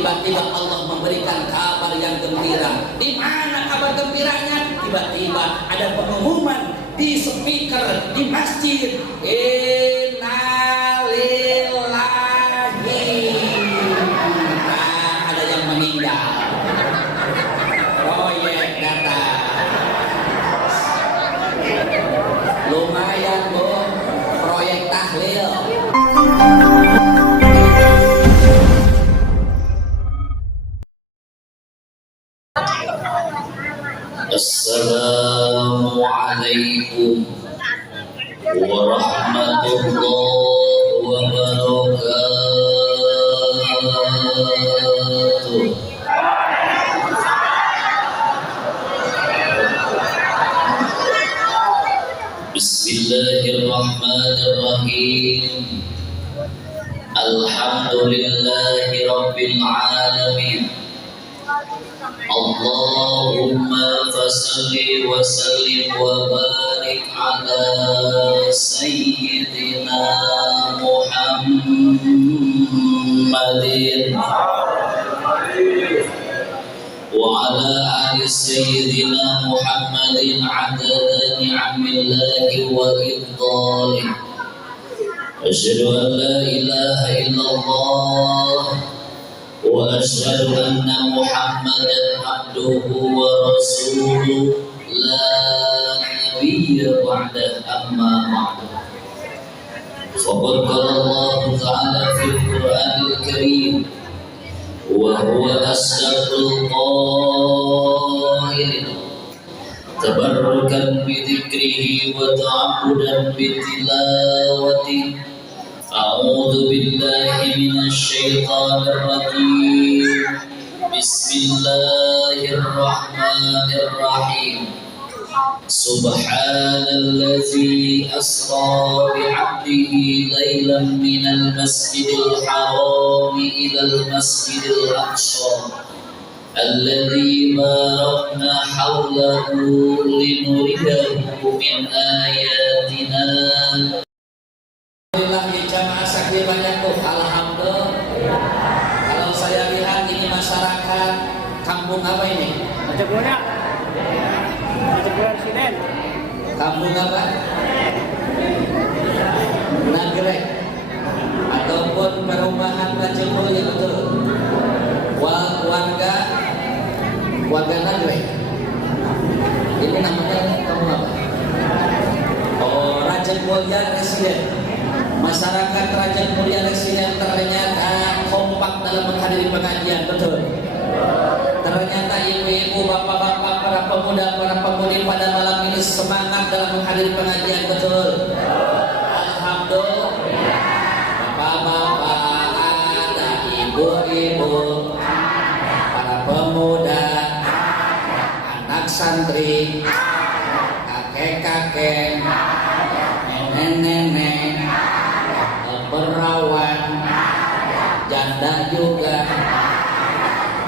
tiba-tiba Allah memberikan kabar yang gembira. Di mana kabar gembiranya? Tiba-tiba ada pengumuman di speaker di masjid. Innalillahi. Nah, ada yang meninggal. Proyek data. Lumayan, Bu. Proyek tahlil. Assalamualaikum warahmatullahi wabarakatuh. Bismillahirrahmanirrahim. Alhamdulillahi rabbil alamin. Allahumma fasalli wa sallim wa barik ala sayyidina Muhammadin wa ala ali sayyidina Muhammadin adada ni'amillahi wa idhali. Asyhadu an la ilaha illallah wa asyhadu anna Muhammadan abduhu wa rasuluh la nabiyya ba'da amma ba'du. Faqad qala Allah ta'ala fil Qur'anil Karim wa huwa asdaqul qailin tabarrukan bi dzikrihi wa ta'abbudan bi tilawati. A'udzu billahi minasy syaithanir rajim. Bismillahirrahmanirrahim. Subhanallazi asra bi 'abdihi lailan minal masjidil haram ilal masjidil aqsa alladzi barakna hawlahu linuriyahu min ayatina. Jamaah sakti banyak tuh, alhamdulillah. Kalau saya lihat ini masyarakat kampung apa ini? Macebuana. Macebuana Residen. Kampung apa? Nagrek ataupun perumahan Macebuana, betul. Warga Nagrek. Ini namanya kampung apa? Oh, Raja Mulia Residen. Masyarakat Raja Mulia Residen ternyata kompak dalam menghadiri pengajian, betul. Ternyata ibu-ibu, bapak-bapak, para pemuda, para pemudi pada malam ini semangat dalam menghadiri pengajian, betul. Alhamdulillah. Bapak-bapak, ada ibu-ibu, para pemuda, anak santri, kakek-kakek, nenek-nenek, perawan, janda juga,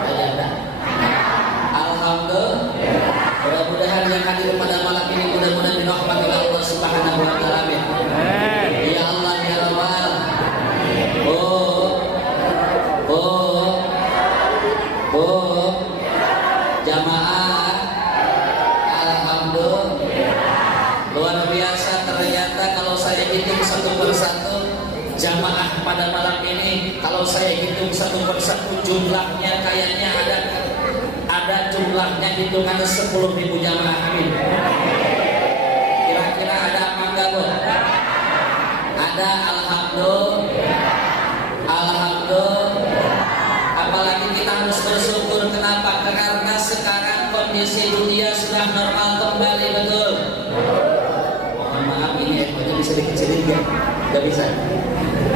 janda. Alhamdulillah. Mudah-mudahan yang hadir pada malam ini mudah-mudahan dirahmati oleh Allah Subhanahu wa taala. Ya Allah ya Rabbal. Jamaah. Alhamdulillah. Luar biasa, ternyata kalau saya hitung satu persatu jamaah pada malam ini, kalau saya hitung satu persatu jumlahnya kayaknya ada jumlahnya hitungan 10.000 jamaah. Amin. Kira-kira ada apa enggak, Bu? Ada. Alhamdulillah. Apalagi kita harus bersyukur. Kenapa? Karena sekarang kondisi dunia sudah normal kembali, betul. Mohon maaf, ini ekornya bisa dikecilin ya? Gak bisa.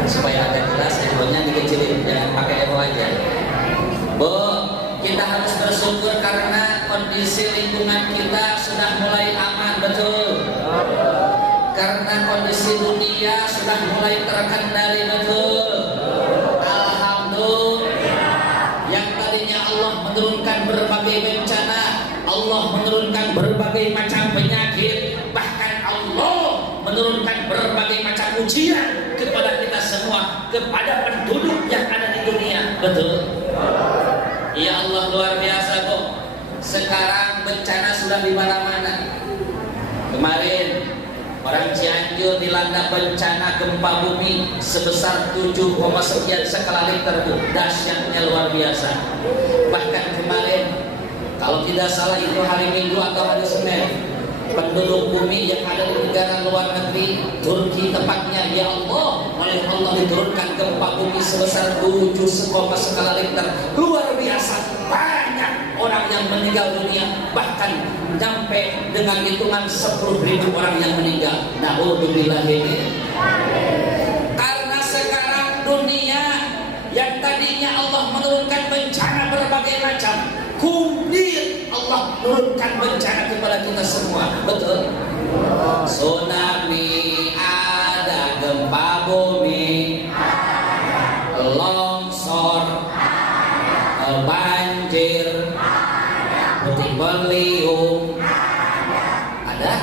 Supaya agak jelas, ekornya dikecilin, jangan pakai ekor aja. Bu, kita harus bersyukur karena kondisi lingkungan kita sudah mulai aman, betul. Karena kondisi dunia sudah mulai terkendali, betul. Alhamdulillah. Yang tadinya Allah menurunkan berbagai bencana, Allah menurunkan berbagai macam penyakit, bahkan Allah menurunkan berbagai macam ujian kepada kita semua, kepada penduduk yang ada di dunia, betul. Ya Allah, luar biasa kok. Sekarang bencana sudah di mana-mana. Kemarin orang Cianjur dilanda bencana gempa bumi sebesar 7, sekian skala Richter, dahsyatnya luar biasa. Bahkan kemarin kalau tidak salah itu hari Minggu atau hari Senin, penduduk bumi yang ada di negara luar negeri, Turki tepatnya, ya Allah, oleh Allah diturunkan gempa bumi sebesar 7 skala Richter. Luar biasa, banyak orang yang meninggal dunia, bahkan sampai dengan hitungan 10.000 orang yang meninggal. Na'udzubillah ini. Karena sekarang dunia yang tadinya Allah menurunkan bencana berbagai macam, kemudian Allah menurunkan bencana kepada kita semua. Betul? Tsunami ada, gempa bumi, longsor, banjir, puting beliung, ada.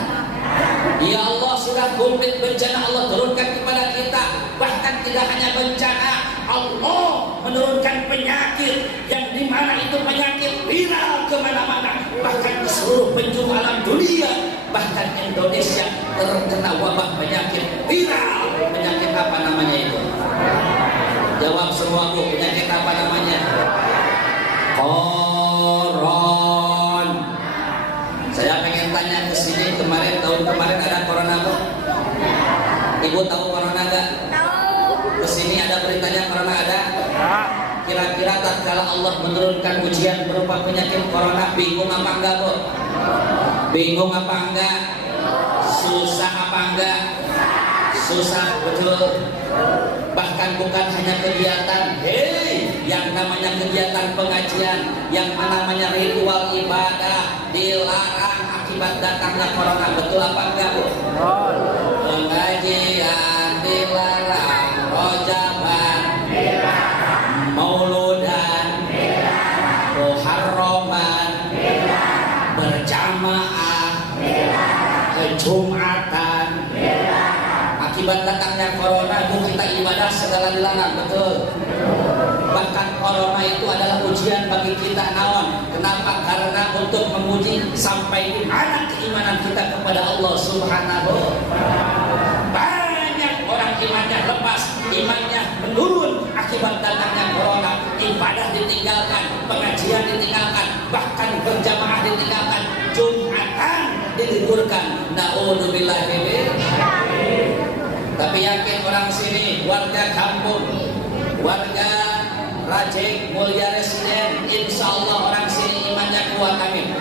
Ya Allah, sudah komplit bencana Allah turunkan kepada kita. Bahkan tidak hanya bencana, Allah menurunkan penyakit yang dimana itu penyakit viral kemana-mana, bahkan di seluruh penjuru alam dunia. Bahkan Indonesia terkena wabah penyakit viral. Penyakit apa namanya itu? Jawab semua Bu, penyakit apa namanya? Koron. Saya pengen tanya ke sini, tahun kemarin ada corona Bu? Ibu tahu corona enggak? Kesini ada beritanya corona ada? Kira-kira tatkala Allah menurunkan ujian berupa penyakit corona, bingung apa enggak Bu? Bingung apa enggak? Susah apa enggak? Susah, betul. Bahkan bukan hanya kegiatan, yang namanya kegiatan pengajian, yang namanya ritual ibadah dilarang akibat datangnya corona. Betul apa enggak Bu? Pengajian dilarang, rojaban dilarang, mauludan dilarang, muharraman dilarang, berjamaah dilarang, jumatan dilarang. Akibat datangnya corona, kita ibadah segala dilarang. Betul? Bahkan corona itu adalah ujian bagi kita, naon? Kenapa? Karena untuk menguji sampai di mana keimanan kita kepada Allah Subhanahu. Banyak orang imannya lepas, imannya menurun akibat datangnya corona. Ibadah ditinggalkan, pengajian ditinggalkan, bahkan berjamaah ditinggalkan, jumatan diliburkan. Na'udzubillah. Tapi yakin orang sini, warga kampung, warga Rajek, Mulia Residen, insya Allah orang sini imannya kuat, amin.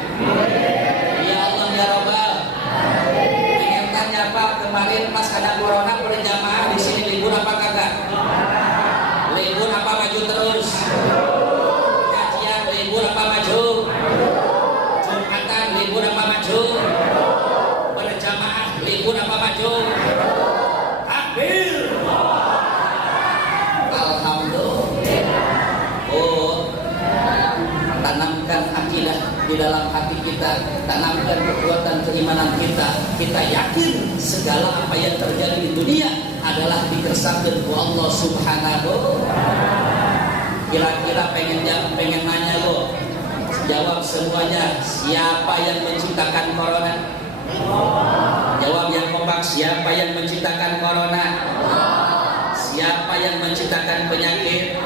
Ya Allah ya Rabbal. Ingin tanya Pak, kemarin pas ada corona berjamaah di sini libur apa kagak? Libur apa maju terus? Kajian libur apa maju? Jumatan libur apa maju? Berjamaah libur apa maju? Alhamdulillah. Oh, tanamkan akidah di dalam hati kita, tanamkan kekuatan keimanan kita. Kita yakin segala apa yang terjadi di dunia adalah dikersakkan oleh Allah Subhanahu. Kira-kira pengen nanya lo, jawab semuanya. Siapa yang menciptakan corona? Jawab yang kompak. Siapa yang menciptakan corona? Siapa yang menciptakan penyakit?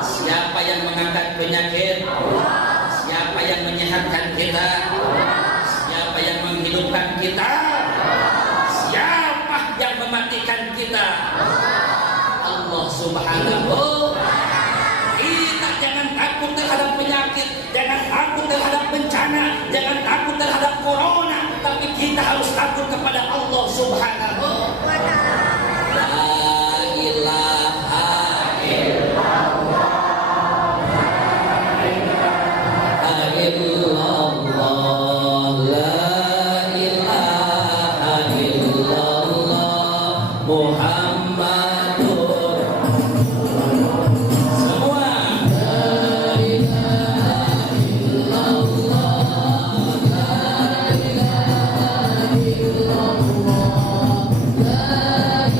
Siapa yang mengangkat penyakit? Siapa yang menyehatkan kita? Siapa yang menghidupkan kita? Siapa yang mematikan kita? Allah Subhanahu. Kita jangan takut terhadap penyakit, jangan takut terhadap bencana, jangan takut terhadap corona, tapi kita harus takut kepada Allah Subhanahu wa ta'ala. La ilaha illallah, la ilaha illallah, Muhammadur semua. La ilaha illallah, la ilaha illallah, la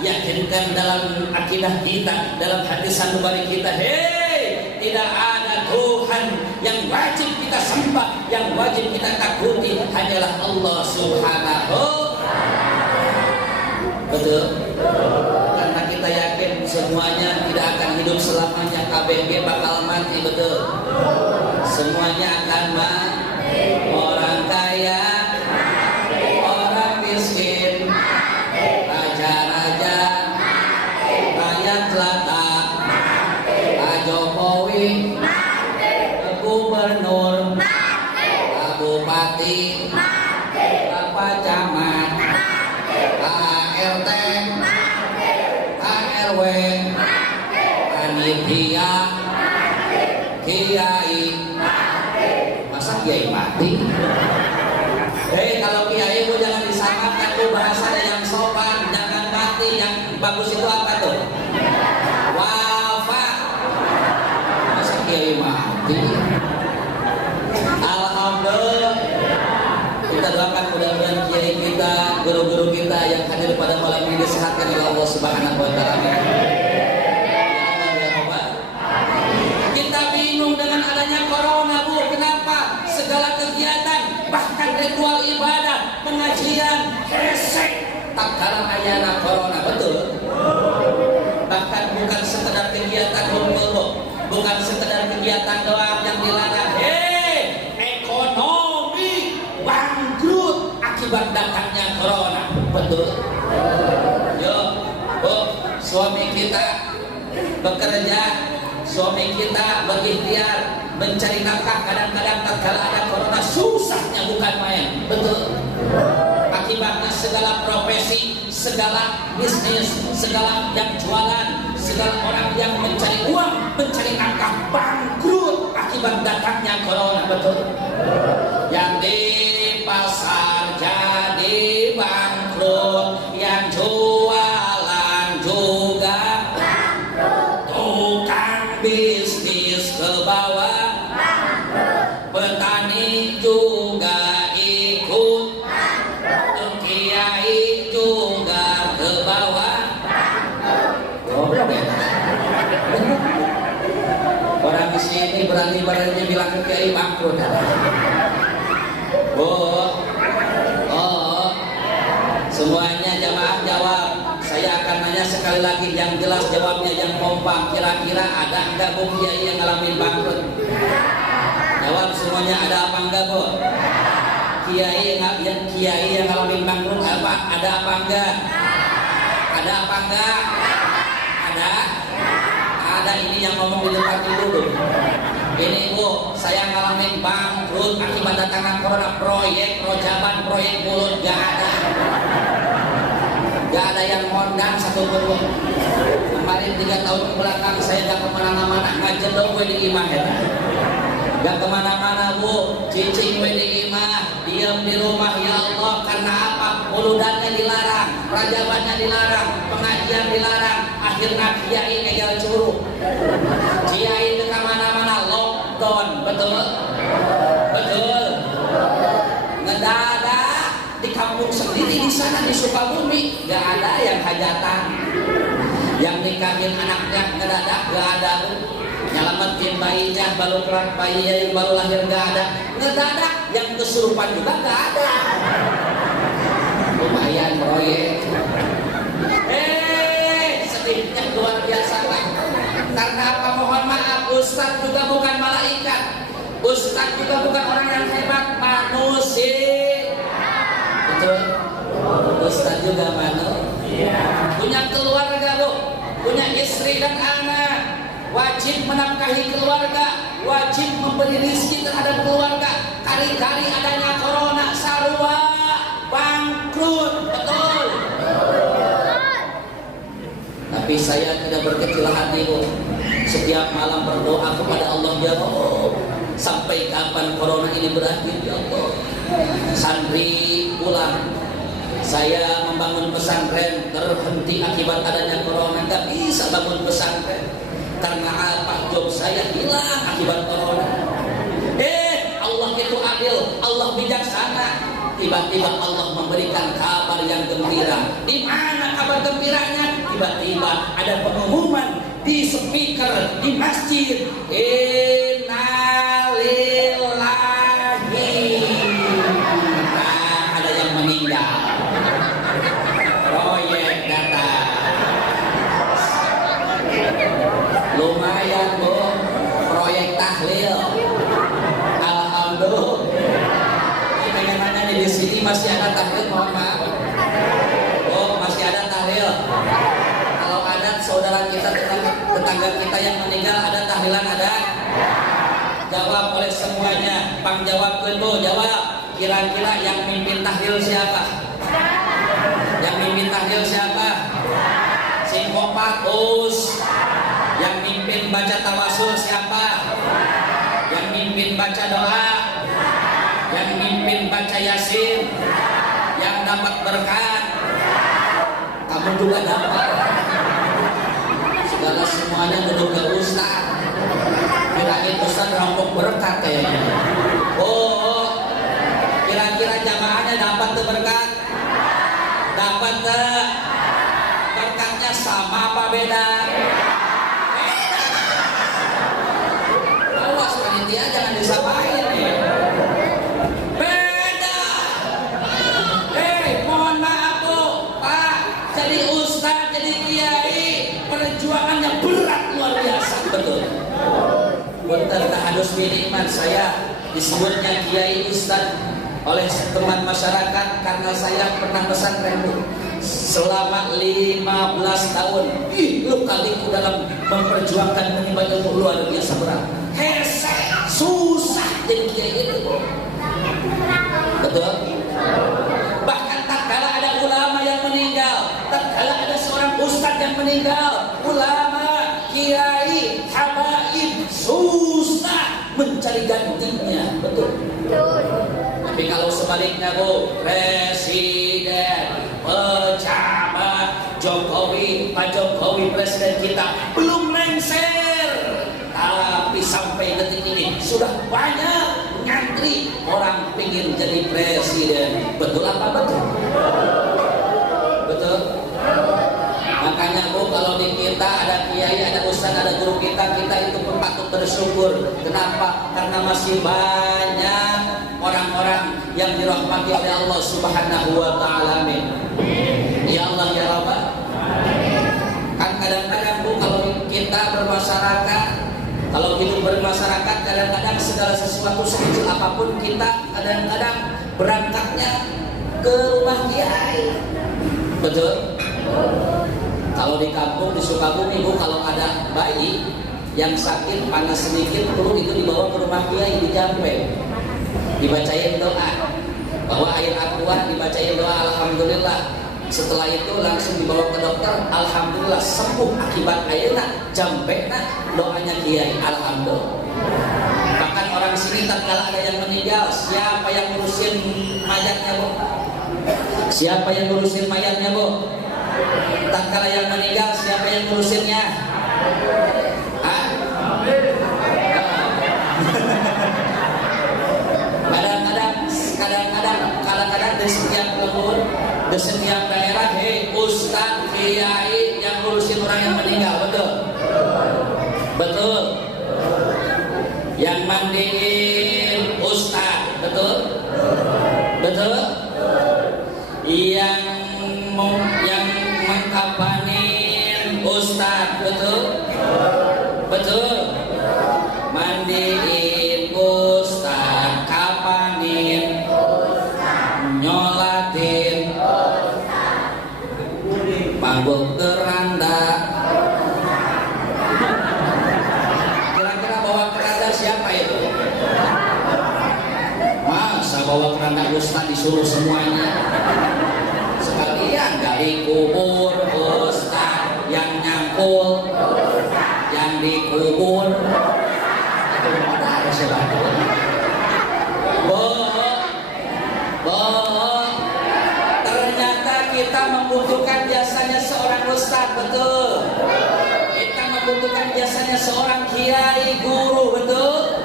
Yakinkan dalam akidah kita, dalam hati sanubari kita, hei, tidak ada Tuhan yang wajib kita sembah, yang wajib kita takuti, hanyalah Allah Subhanahu. Betul? Karena kita yakin semuanya tidak akan hidup selamanya, KBG bakal mati, betul? Semuanya akan mati, orang kaya, orang miskin, raja-raja, rakyat jelata, Pak Jokowi, gubernur, Pak Bupati, Pak Camat, Pak RT, Pak RW, panitia, kiai. Masa kiai mati? Hei, kalau kiai itu jangan disamakan tuh bahasanya yang sopan, jangan mati. Yang bagus itu apa tuh? Wafat. Masa kiai mati? Alhamdulillah. Kita doakan mudah-mudahan kiai kita, guru-guru kita yang hadir pada malam ini disehatkan oleh Allah Subhanahu wa taala. Kita bingung dengan adanya corona, Bu. Kenapa? Segala kegiatan, bahkan ritual ibadah, pengajian, resek, tak kalah ayana corona, betul? Bahkan bukan sekedar kegiatan hukum, bukan sekedar kegiatan doang yang dilarang. Hei, ekonomi bangkrut akibat datangnya corona, betul? Yo, Bu, suami kita bekerja, suami kita berikhtiar mencari nafkah, kadang-kadang tatkala ada corona susahnya bukan main, betul? Akibatnya segala profesi, segala bisnis, segala yang jualan, segala orang yang mencari uang, mencari nafkah bangkrut akibat datangnya corona, betul? Yang di pasar jadi bangkrut, yang jualan juga bisnis ke bawah, petani juga ikut, kiai juga ke bawah. Goblok ya. Orang di sini berani-berani bilang ke kiai bangkrut. Semuanya jamaah jawab. Saya akan nanya sekali lagi, yang jelas jawabnya, yang kompak. Kira-kira ada enggak Bu kiai yang ngalamin bangkrut? Jawab semuanya, ada apa enggak Bu? Kiai yang ngalamin bangkrut apa? Ada apa enggak? Ada apa enggak? Ada? Ada. Ini yang ngomong di depan dulu. Ini Bu, saya ngalamin bangkrut akibat datangnya corona. Proyek rojaban, proyek mulut gak ada. Gak ada yang ngondang satupun. Kemarin 3 tahun kebelakang saya gak kemana-mana, ngajedong gue di imah ya. Gak kemana-mana Bu, cicing gue di imah, diam di rumah. Ya Allah, karena apa? Muludannya dilarang, rajabannya dilarang, pengajian dilarang. Akhirnya kiai ngejal curug, kiai ke kemana-mana lockdown, betul? Betul. Ngedadak di kampung sendiri di sana di Sukabumi gak ada yang hajatan, yang nikahin anaknya ngedadak gak ada, nyelamatin bayinya baru kelar, bayi yang baru lahir gak ada, ngedadak yang kesurupan juga gak ada. Lumayan proyek. Sedihnya luar biasa lah. Karena apa? Mohon maaf, Ustadz juga bukan malaikat, Ustadz juga bukan orang yang hebat, manusia. Betul? Ustadz juga manusia. Punya keluarga Bu, punya istri dan anak, wajib menafkahi keluarga, wajib memberi rezeki terhadap keluarga. Kali-kali adanya corona, sarua, bangkrut, betul? Tapi saya tidak berkecil hati Bu. Setiap malam berdoa kepada Allah, ya Allah, sampai kapan corona ini berakhir ya Allah. Santri pulang, Saya membangun pesantren terhenti akibat adanya corona, nggak bisa bangun pesantren karena apa? Job saya hilang akibat corona. Allah itu adil, Allah bijaksana. Tiba-tiba Allah memberikan kabar yang gembira. Di mana kabar gembiranya? Tiba-tiba ada pengumuman di speaker di masjid. Innalillahi. Nah, ada yang meninggal. Proyek data. Lumayan, Bu. Proyek tahlil. Alhamdulillah. Di sini masih ada tahlil, mohon maaf. Oh, masih ada tahlil. Kalau ada saudara kita, tetangga kita yang meninggal, ada tahlilan, ada? Jawab oleh semuanya. Pang jawab kedua, jawab. Kira-kira yang mimpin tahlil siapa? Yang mimpin tahlil siapa? Singkopat, us. Yang mimpin baca tawasul siapa? Yang mimpin baca doa? Yang mimpin baca yasin, yang dapat berkat, kamu juga dapat. Segala semuanya duduk ke ustaz. Kirain ustaz rampok berkat kayaknya. Oh, kira-kira jamaahnya dapat tuh berkat? Dapat tuh. Berkatnya sama apa beda? Beda. Awas panitia jangan disamain nih. Perjuangannya berat luar biasa, betul. Punten tahadus biniman saya disebutnya kiai ustaz oleh teman masyarakat karena saya pernah pesantren selama 15 tahun. Lu kaliku dalam memperjuangkan menimba ilmu luar biasa berat. Hese, susah jadi kiai itu. Betul. Bahkan tak kala ada ulama yang meninggal, tak kala ada seorang ustaz yang meninggal, ulama, kiai, habaib, susah mencari gantinya, betul. Tapi kalau sebaliknya, Bu, presiden, pejabat, Jokowi, Pak Jokowi presiden kita belum lengser, tapi sampai detik ini sudah banyak ngantri orang pingin jadi presiden. Betul apa betul? Betul. Makanya Bu, kalau di kita ada kiai, ada ustaz, ada guru kita itu pun patut bersyukur. Kenapa? Karena masih banyak orang-orang yang dirahmati oleh Allah Subhanahu wa taala. Amin. Ya Allah ya Rabb. Kan kadang-kadang Bu, kalau kita bermasyarakat, kalau hidup bermasyarakat, kadang-kadang segala sesuatu sekecil apapun kita kadang-kadang berangkatnya ke rumah kiai. Betul? Kalau di kampung di Sukabumi, Bu, kalau ada bayi yang sakit panas sedikit, perlu itu dibawa ke rumah kiai, dijampe, dibacain doa, bawa air aqua, dibacain doa alhamdulillah. Setelah itu langsung dibawa ke dokter, alhamdulillah sembuh akibat airnya, jampena doanya kiai, alhamdulillah. Bahkan orang sini tatkala ada yang meninggal, siapa yang ngurusin mayatnya, Bu? Siapa yang ngurusin mayatnya, Bu? Tatkala yang meninggal, siapa yang ngurusinnya? Hah? Kadang-kadang di setiap lembur, di setiap daerah, ustaz, kiai yang ngurusin orang yang meninggal, betul? Betul. Yang mandiin ustaz, betul? Betul? Yang mengkapanin ustaz, betul? Betul. Mandiin ustaz, kapanin, nyolatin, mabuk keranda. Kira-kira bawa keranda siapa itu? Masa bawa keranda ustaz disuruh semuanya? Sekalian dari kubur ustaz, yang nyangkul, yang dikubur. Itu mana ada sebab? Ternyata ustaz, betul. Kita membutuhkan jasanya seorang kiai, guru, betul.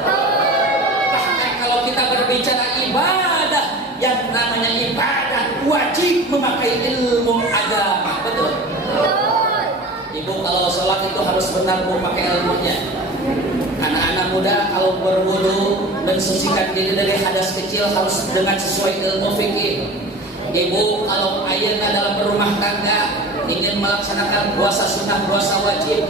Bahkan kalau kita berbicara ibadah, yang namanya ibadah wajib memakai ilmu agama, betul. Ibu kalau sholat itu harus benar Bu pakai ilmunya. Anak-anak muda kalau berwudu mensucikan diri dari hadas kecil harus dengan sesuai ilmu fikih. Ibu kalau ayahnya dalam berumah tangga ingin melaksanakan puasa sunnah, puasa wajib,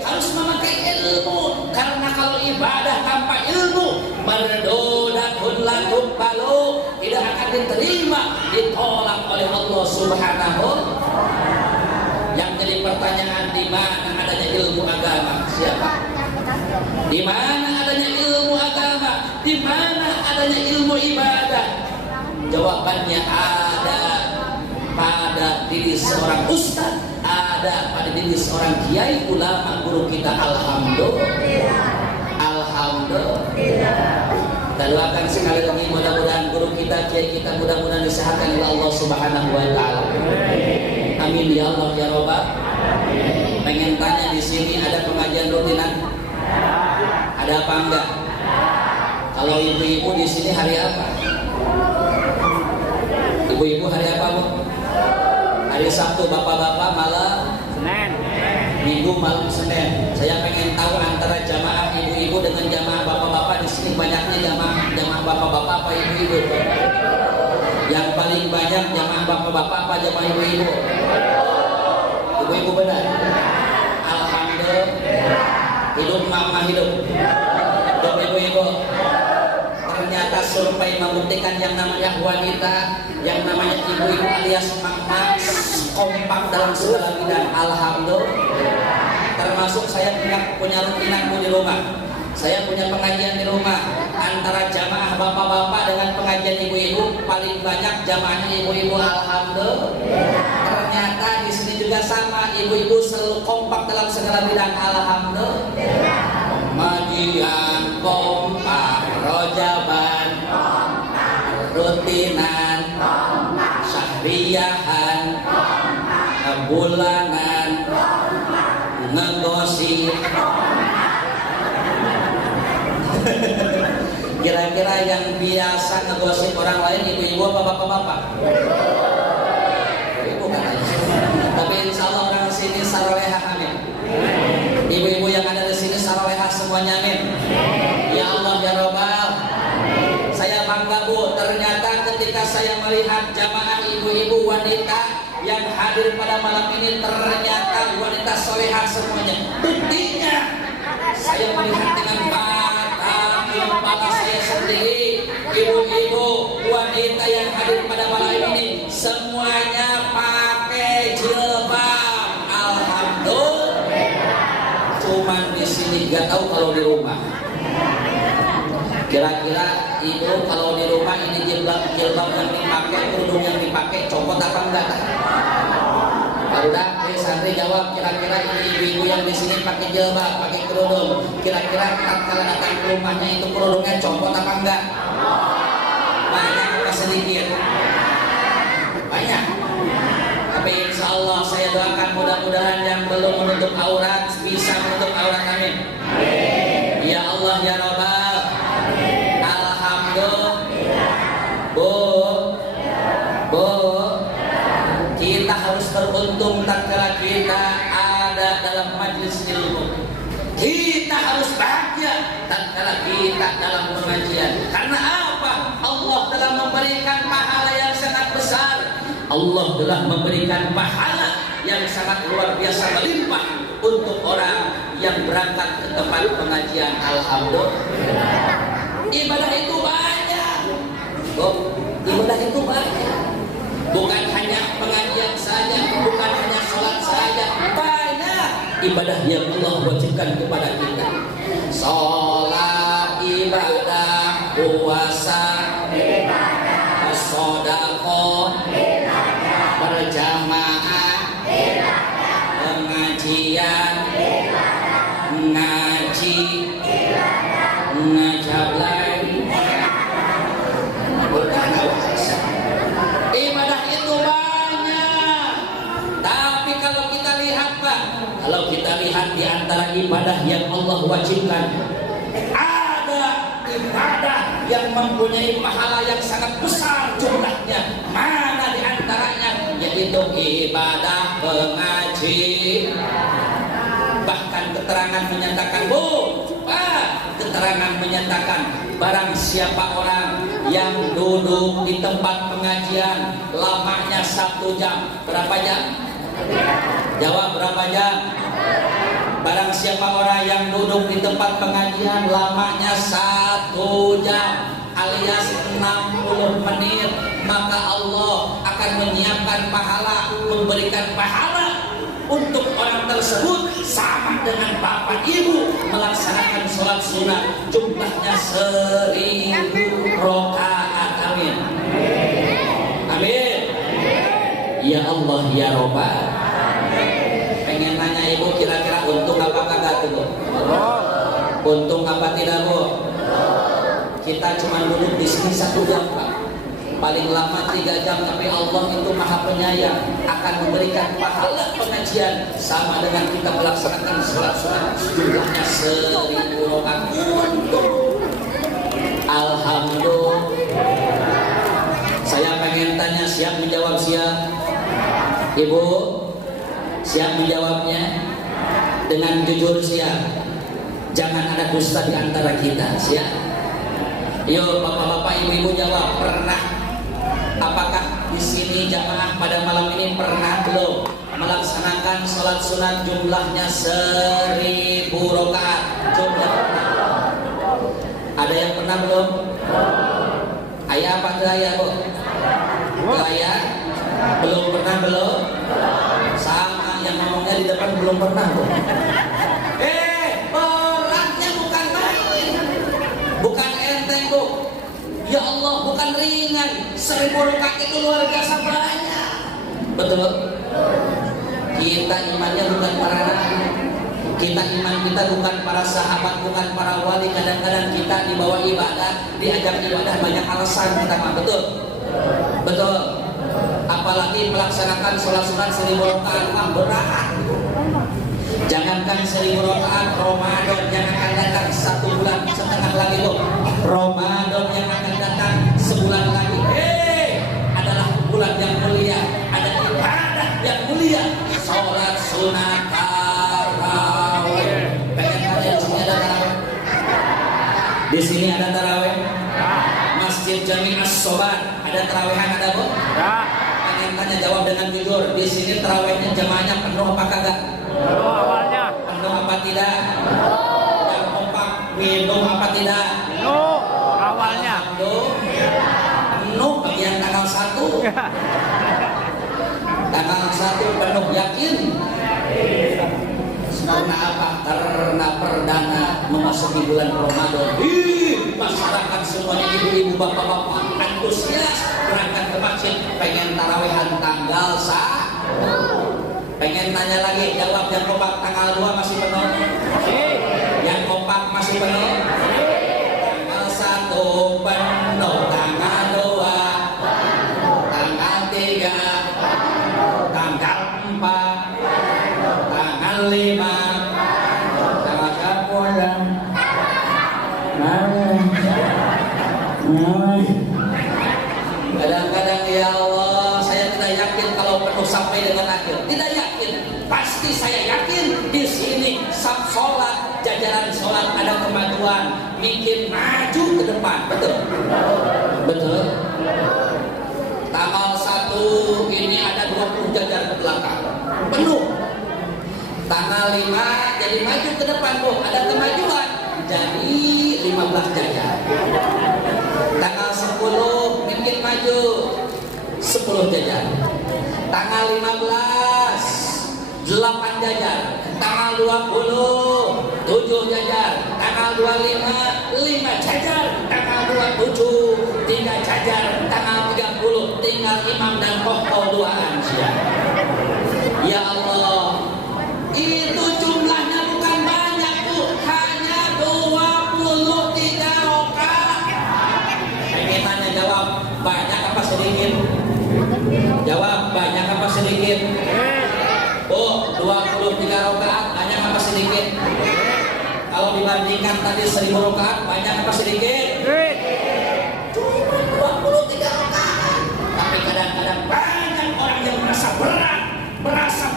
harus memakai ilmu. Karena kalau ibadah tanpa ilmu, mardodatun la tuqbalu, tidak akan diterima, ditolak oleh Allah Subhanahu. Yang jadi pertanyaan, di mana adanya ilmu agama? Siapa? Di mana adanya ilmu agama? Di mana adanya ilmu ibadah? Jawabannya ada pada diri seorang ustaz, ada pada diri seorang kiai, ulama, guru kita. Alhamdulillah. Alhamdulillah. Dan doakan sekali lagi mudah-mudahan guru kita, kiai kita mudah-mudahan disehatkan oleh Allah Subhanahu wa taala. Amin ya Allah ya Rabbal. Pengen tanya di sini ada pengajian rutinan? Ada apa enggak? Kalau ibu-ibu di sini hari apa? Ibu-ibu hari apa Bu? Hari Sabtu, bapak-bapak malam Senin. Minggu malam Senin. Saya pengen tahu antara jamaah ibu-ibu dengan jamaah bapak-bapak di sini banyaknya jamaah bapak-bapak apa ibu-ibu? Yang paling banyak jamaah bapak-bapak apa jamaah ibu-ibu? Ibu-ibu benar. Alhamdulillah. Hidup mama hidup. Hidup ibu-ibu. Ternyata survei membuktikan yang namanya wanita, yang namanya ibu-ibu alias mama kompak dalam segala bidang. Alhamdulillah. Termasuk saya punya rutinanku di rumah. Saya punya pengajian di rumah. Antara jamaah bapak-bapak dengan pengajian ibu-ibu, paling banyak jamaahnya ibu-ibu. Alhamdulillah. Ternyata di sini juga sama, ibu-ibu selalu kompak dalam segala bidang. Alhamdulillah. Pengajian kompak, rojaban kompak, rutinan kompak, syahriyahan kompak, bulanan kompak, negosip kompak. Kira-kira yang biasa ngegosip orang lain ibu-ibu apa bapak-bapak? Ibu katanya. Tapi insya Allah orang sini sarawehah, amin. Ibu-ibu yang ada di sini sarawehah semuanya, amin. Ya Allah ya Rabbal. Saya bangga Bu, ternyata ketika saya melihat jamaah ibu-ibu wanita yang hadir pada malam ini, ternyata wanita solehah semuanya. Buktinya saya melihat dengan mata kepala saya sendiri, ibu-ibu wanita yang hadir pada malam ini semuanya pakai jilbab. Alhamdulillah. Cuman di sini nggak tahu kalau di rumah. Kira-kira ibu kalau di rumah ini jilbab yang dipakai, kerudung yang dipakai copot apa enggak? Udah, santri jawab, kira-kira ini ibu-ibu yang di sini pakai jilbab, pakai kerudung, kira-kira kalau datang ke rumahnya itu kerudungnya copot apa enggak? Banyak apa sedikit? Banyak. Tapi insya Allah saya doakan mudah-mudahan yang belum menutup aurat bisa menutup aurat, amin. Ya Allah ya Rabbal. Alhamdulillah. Bu, kita harus beruntung tatkala kita ada dalam majelis ilmu. Kita harus bahagia tatkala kita dalam pengajian. Karena apa? Allah telah memberikan pahala yang sangat besar. Allah telah memberikan pahala yang sangat luar biasa melimpah untuk orang yang berangkat ke tempat pengajian. Alhamdulillah. Ibadah itu banyak. Ibadah itu banyak. Bukan hanya pengajian saja, bukan hanya sholat saja, banyak ibadah yang Allah wajibkan kepada kita. Sholat, ibadah, puasa, ibadah, sedekah, ibadah, berjamaah, ibadah, pengajian, ibadah, ngaji, ibadah, ngajablay, ibadah itu banyak. Tapi kalau kita Kenapa? Kalau kita lihat di antara ibadah yang Allah wajibkan, ada ibadah yang mempunyai pahala yang sangat besar jumlahnya. Mana di antaranya? Yaitu ibadah mengaji. Bahkan keterangan menyatakan, keterangan menyatakan barang siapa orang yang duduk di tempat pengajian lamanya 1 jam. Berapa jam? Jawab, berapa jam? Barang siapa orang yang duduk di tempat pengajian lamanya 1 jam alias 60 menit, maka Allah akan menyiapkan pahala, memberikan pahala untuk orang tersebut sama dengan bapak ibu melaksanakan sholat sunat jumlahnya 1000 rakaat. Amin. Amin. Ya Allah ya Rabbal. Pengen nanya ibu, kira-kira untung apa kagak tuh? Untung apa tidak bu? Kita cuma duduk di sini 1 jam Pak. Paling lama 3 jam, tapi Allah itu maha penyayang, akan memberikan pahala pengajian sama dengan kita melaksanakan sholat sunat jumlahnya 1000 rakaat. Alhamdulillah. Saya pengen tanya, siap menjawab siap? Ibu siap menjawabnya? Dengan jujur siap. Jangan ada dusta di antara kita, siap? Yo bapak-bapak, ibu-ibu jawab, pernah? Apakah di sini jamaah pada malam ini pernah belum melaksanakan sholat sunat jumlahnya 1000 rakaat? Coba pernah. Ada yang pernah belum? Ayah apa ke ayah bu? Ke ayah? Belum pernah belum? Sama yang ngomongnya di depan belum pernah bu. Beratnya bukan main, bukan enteng bu. Ya Allah, bukan ringan. 1000 rakaat itu luar biasa banyak. Betul? Kita imannya bukan para nabi. Kita iman kita bukan para sahabat, bukan para wali. Kadang-kadang kita dibawa ibadah, diajak ibadah banyak alasan kita mah. Betul? Betul. Apalagi melaksanakan sholat sunat 1000 rakaat mah berat. Jangankan 1000 rakaat, Ramadan yang akan datang 1 bulan setengah lagi tuh. Ramadan yang akan datang sebulan lagi, adalah bulan yang mulia, ada ibadah yang mulia, sholat sunat tarawih. Pengen tanya, di sini ada tarawih? Di sini ada tarawih? Masjid Jami As-Sobat ada tarawihan, ada bu? Pengen tanya, jawab dengan jujur. Di sini tarawihnya jamaahnya penuh apa kagak? Penuh awalnya. Penuh apa tidak? Yang kompak minum apa tidak? Penuh awalnya. Penuh bagian tanggal 1. Tanggal 1 penuh, yakin? Karena apa? Karena perdana memasuki bulan Ramadan. Masyarakat semuanya, ibu-ibu, bapak-bapak antusias berangkat ke masjid, pengen tarawehan tanggal 1. Pengen tanya lagi, jawab. Yang kompak tanggal 2 masih penuh? Yang kompak masih penuh? Tanggal 1 penuh, tanggal 2, tanggal 3, tanggal 4, tanggal 5, tanggal 10. Kadang-kadang ya Allah, saya tidak yakin kalau penuh sampai dengan akhir. Tidak yakin. Pasti saya yakin di sini sholat, jajaran sholat ada kemajuan, bikin maju ke depan. Betul? Betul? Tanggal 1 ini ada 20 jajar ke belakang, penuh. Tanggal 5 jadi maju ke depan, bu, ada kemajuan, jadi 15 jajar. Tanggal 10 bikin maju 10 jajar. Tanggal 15 8 jajar. Tanggal 20 7 jajar. Tanggal 25 5 jajar. Tanggal 27 3 jajar. Tanggal 30 tinggal imam dan pokok duaan. Ya Allah, itu jumlahnya bukan banyak bu, hanya 23 rakaat. Pengen tanya, jawab, banyak apa sedikit? Jawab, banyak apa sedikit? Bu, 23 dibandingkan tadi 1000 rakaat banyak apa sedikit? 23 rakaat. Tapi kadang-kadang banyak orang yang merasa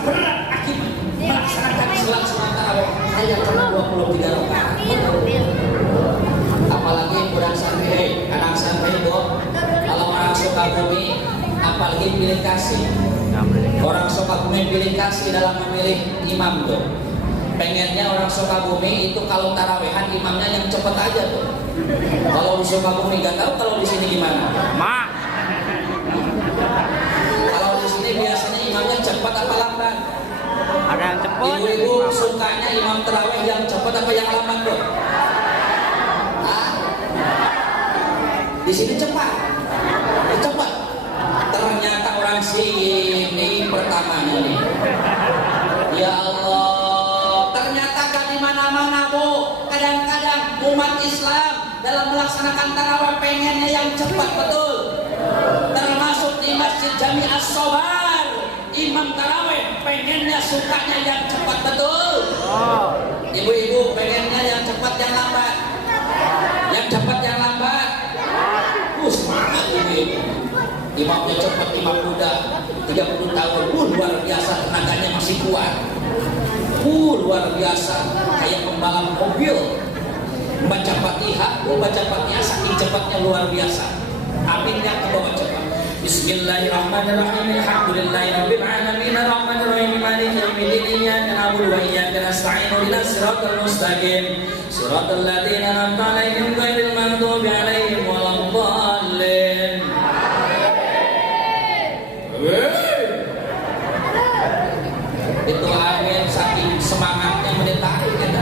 berat akibat melaksanakan salat sunat tarawih hanya karena 23 rakaat. Apalagi kurang sampai anak sampai itu kalau orang Sukabumi apalagi pilih kasih. Orang Sukabumi pilih kasih dalam memilih imam tuh. Pengennya orang Sukabumi itu kalau tarawehan imamnya yang cepat aja tuh. Kalau di Sukabumi nggak tahu kalau di sini gimana. Mak. Kalau di sini biasanya imamnya cepat apa lambat? Ada yang cepat. Ibu-ibu sukanya imam taraweh yang cepat apa yang lambat tuh? Di sini cepat. Ternyata orang sini pertamanya nih. Ya Allah, ternyata kan di mana-mana Bu. Kadang-kadang umat Islam dalam melaksanakan tarawih pengennya yang cepat betul. Termasuk di Masjid Jami As-Sobar, imam tarawih pengennya sukanya yang cepat betul. Ibu-ibu pengennya yang cepat yang lambat. Yang cepat yang lambat. Semangat ibu-ibu. Imamnya cepat, imam muda 30 tahun, luar biasa tenaganya masih kuat. Luar biasa kayak pembalap mobil. Baca Fatihah saking cepatnya luar biasa. Aminnya ke bawah cepat. Bismillahirrahmanirrahim. Alhamdulillahirabbil alamin arrahmanirrahim maliki yaumiddin iyyaka na'budu wa iyyaka nasta'in ihdinas siratal mustaqim siratal ladzina an'amta 'alaihim ghairil maghdubi 'alaihim waladdallin. Itu amin saking semangatnya mendetail kita.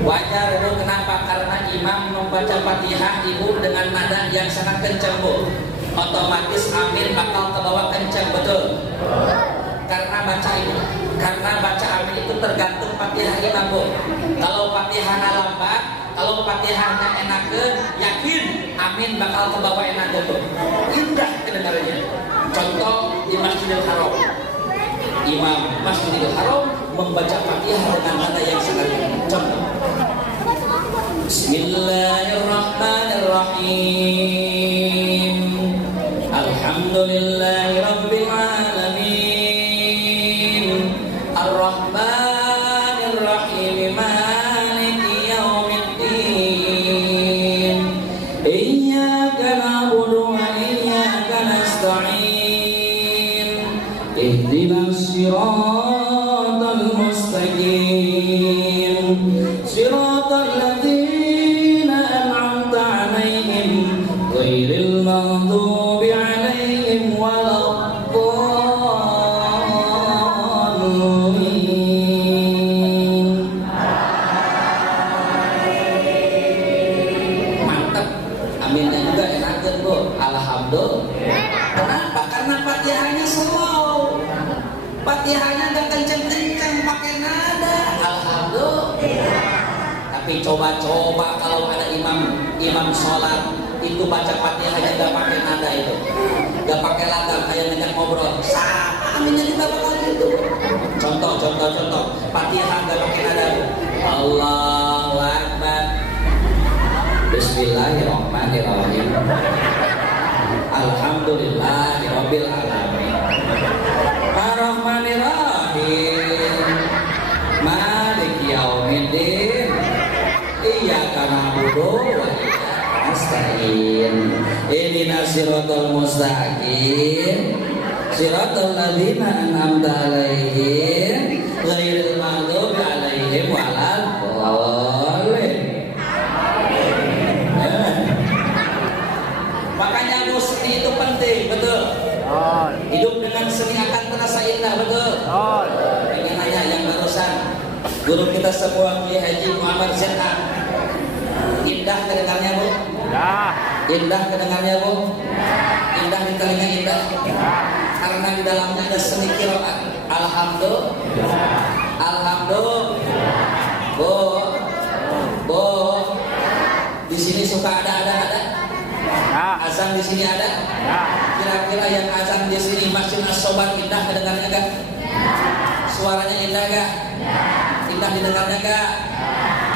Wajar itu kenapa? Karena imam membaca Fatihah ibu dengan nada yang sangat kencang Bu. Otomatis amin bakal kebawa kencang betul. Karena baca amin itu tergantung Fatihah imam Bu. Kalau Fatihahnya lambat, kalau Fatihahnya enakeun, yakin amin bakal kebawa enak betul. Indah kedengarannya. Contoh di Masjidil Haram. Imam Masjidil Haram membaca Fatihah dengan nada yang sangat contoh. Bismillahirrahmanirrahim. Alhamdulillahirabbil alamin. Arrahmanirrahim. Maliki yaumiddin. Iyyaka na'budu wa iyyaka nasta'in. Ihdinas siratal mustaqim. Siratal ladzina an'amta 'alaihim ghairil maghdubi 'alaihim waladdallin. Mantap. Aminnya juga enakeun Bu. Alhamdulillah. Kenapa? Karena Fatihahnya slow. Fatihahnya gak kenceng-kenceng pakai nada. Alhamdulillah. Tapi coba-coba kalau ada imam sholat itu baca Fatihahnya gak pakai nada itu, gak pakai latar kayak ngajak ngobrol. Sama aminnya juga bakal gitu. Contoh. Fatihah gak pakai nada. Allahu Akbar. Bismillahirrahmanirrahim. Alhamdulillahirabbil alamin. Arrahmanirrahim. Maliki yaumiddin. Iyyaka na'budu wa iyyaka nasta'in. Ihdinas siratal mustaqim. Siratal ladzina an'amta 'alaihim ghairil maghdubi 'alaihim waladdallin. Makanya seni itu penting, betul. Hidup dengan seni akan terasa indah, betul. Pengen nanya yang barusan, guru kita semua Kiai Haji Muhammad Zeta. Indah kedengarannya Bu? Indah kedengarannya Bu? Indah di telinga indah. Karena di dalamnya ada seni qiraat. Alhamdulillah. Bu. Di sini suka ada. Azan di sini ada? Kira-kira yang azan di sini Masjid As-Sobar indah kedengarannya enggak? Suaranya indah enggak? Indah didengarnya enggak?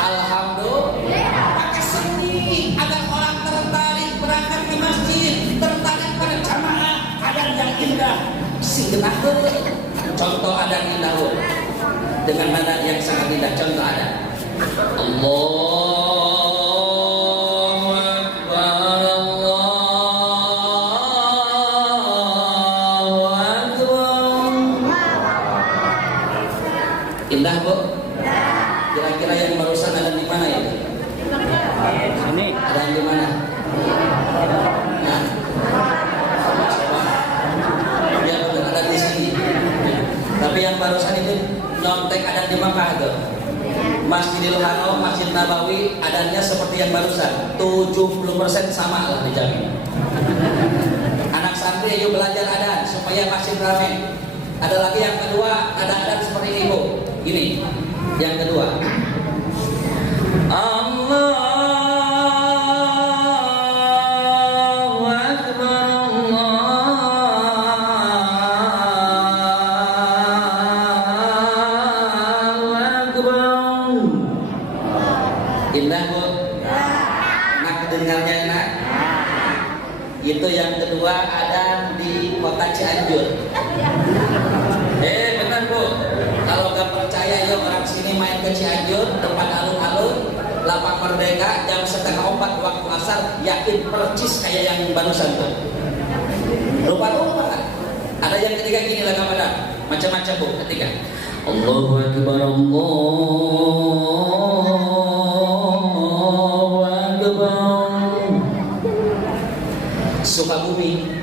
Alhamdulillah. Maka seni agar orang tertarik berangkat ke masjid, tertarik pada jamaah adan yang indah. Si genah contoh adan indah dengan nada yang sangat indah. Contoh adan Allahu Akbar, Allahu Akbar. Indah bu? Kira-kira yang barusan ada di mana ya? Sini. Ada di mana? Nah, ya betul ada di sini. Tapi yang barusan itu nyontek ada di Makkah tuh. Masjidil Haram, Masjid Nabawi adanya seperti yang barusan 70% sama lah dijamin. Anak santri yuk belajar adan supaya masjid ramai. Ada lagi yang kedua, ada adan seperti ini bu. Gini, yang kedua Allahu Akbar, Allahu Akbar. Indah bu? Enak dengarnya enak? Itu yang kedua ada di kota Cianjur. Benar bu, kalau gak percaya yuk orang sini main ke Cianjur, tempat alun-alun, Lapang Merdeka, jam 3:30 waktu asar, yakin percis kayak yang barusan tuh. Lupa-lupa. Ada yang ketiga gini lah kapan? Macam-macam bu, ketiga. Allahu Akbar, Allahu Akbar. Sukabumi.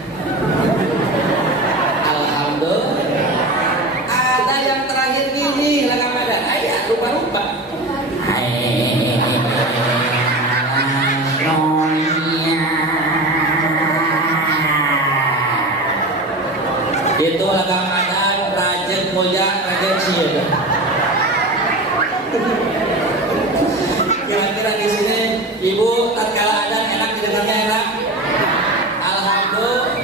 Lupa-lupa. Itu agak ada Raja Moya, Raja Cia. Kira-kira di sini ibu tatkala ada enak didengarnya enak. Alhamdulillah.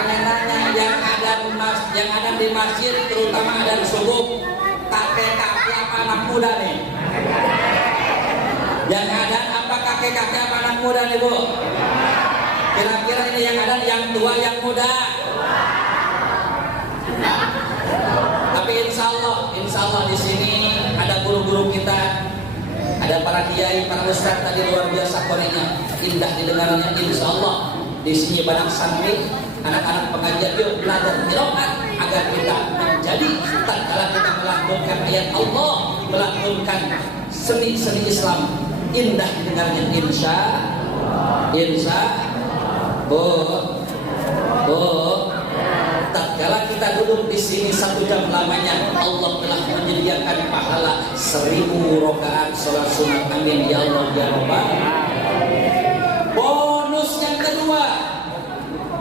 Pengenannya yang ada di masjid terutama ada di subuh. Kakek-kakek apa anak muda nih? Yang ada apa kakek-kakek apa anak muda nih bu? Kira-kira ini yang ada yang tua yang muda? Tapi insya Allah di sini ada guru-guru kita, ada para kiai, para ustadz tadi luar biasa konenya, indah didengarnya. Insya Allah di sini banyak santri, anak-anak pengajian yuk belajar tirokat agar kita menjadi tatkala kita melantunkan ayat Allah, melantunkan seni-seni Islam indah didengarnya. Insya tatkala kita duduk di sini 1 jam lamanya, Allah telah menyediakan pahala 1000 rakaat salat sunat. Amin ya Allah ya Rabbal.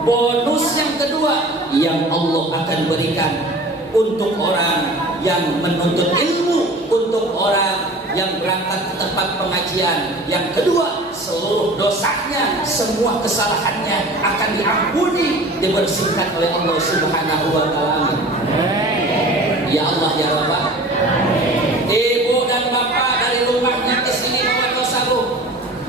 Bonus yang kedua yang Allah akan berikan untuk orang yang menuntut ilmu, untuk orang yang berangkat ke tempat pengajian. Yang kedua, seluruh dosanya, semua kesalahannya akan diampuni, dibersihkan oleh Allah Subhanahu wa taala. Ya Allah ya Rabbah. Ibu dan bapak dari rumahnya ke sini bawa dosa bu.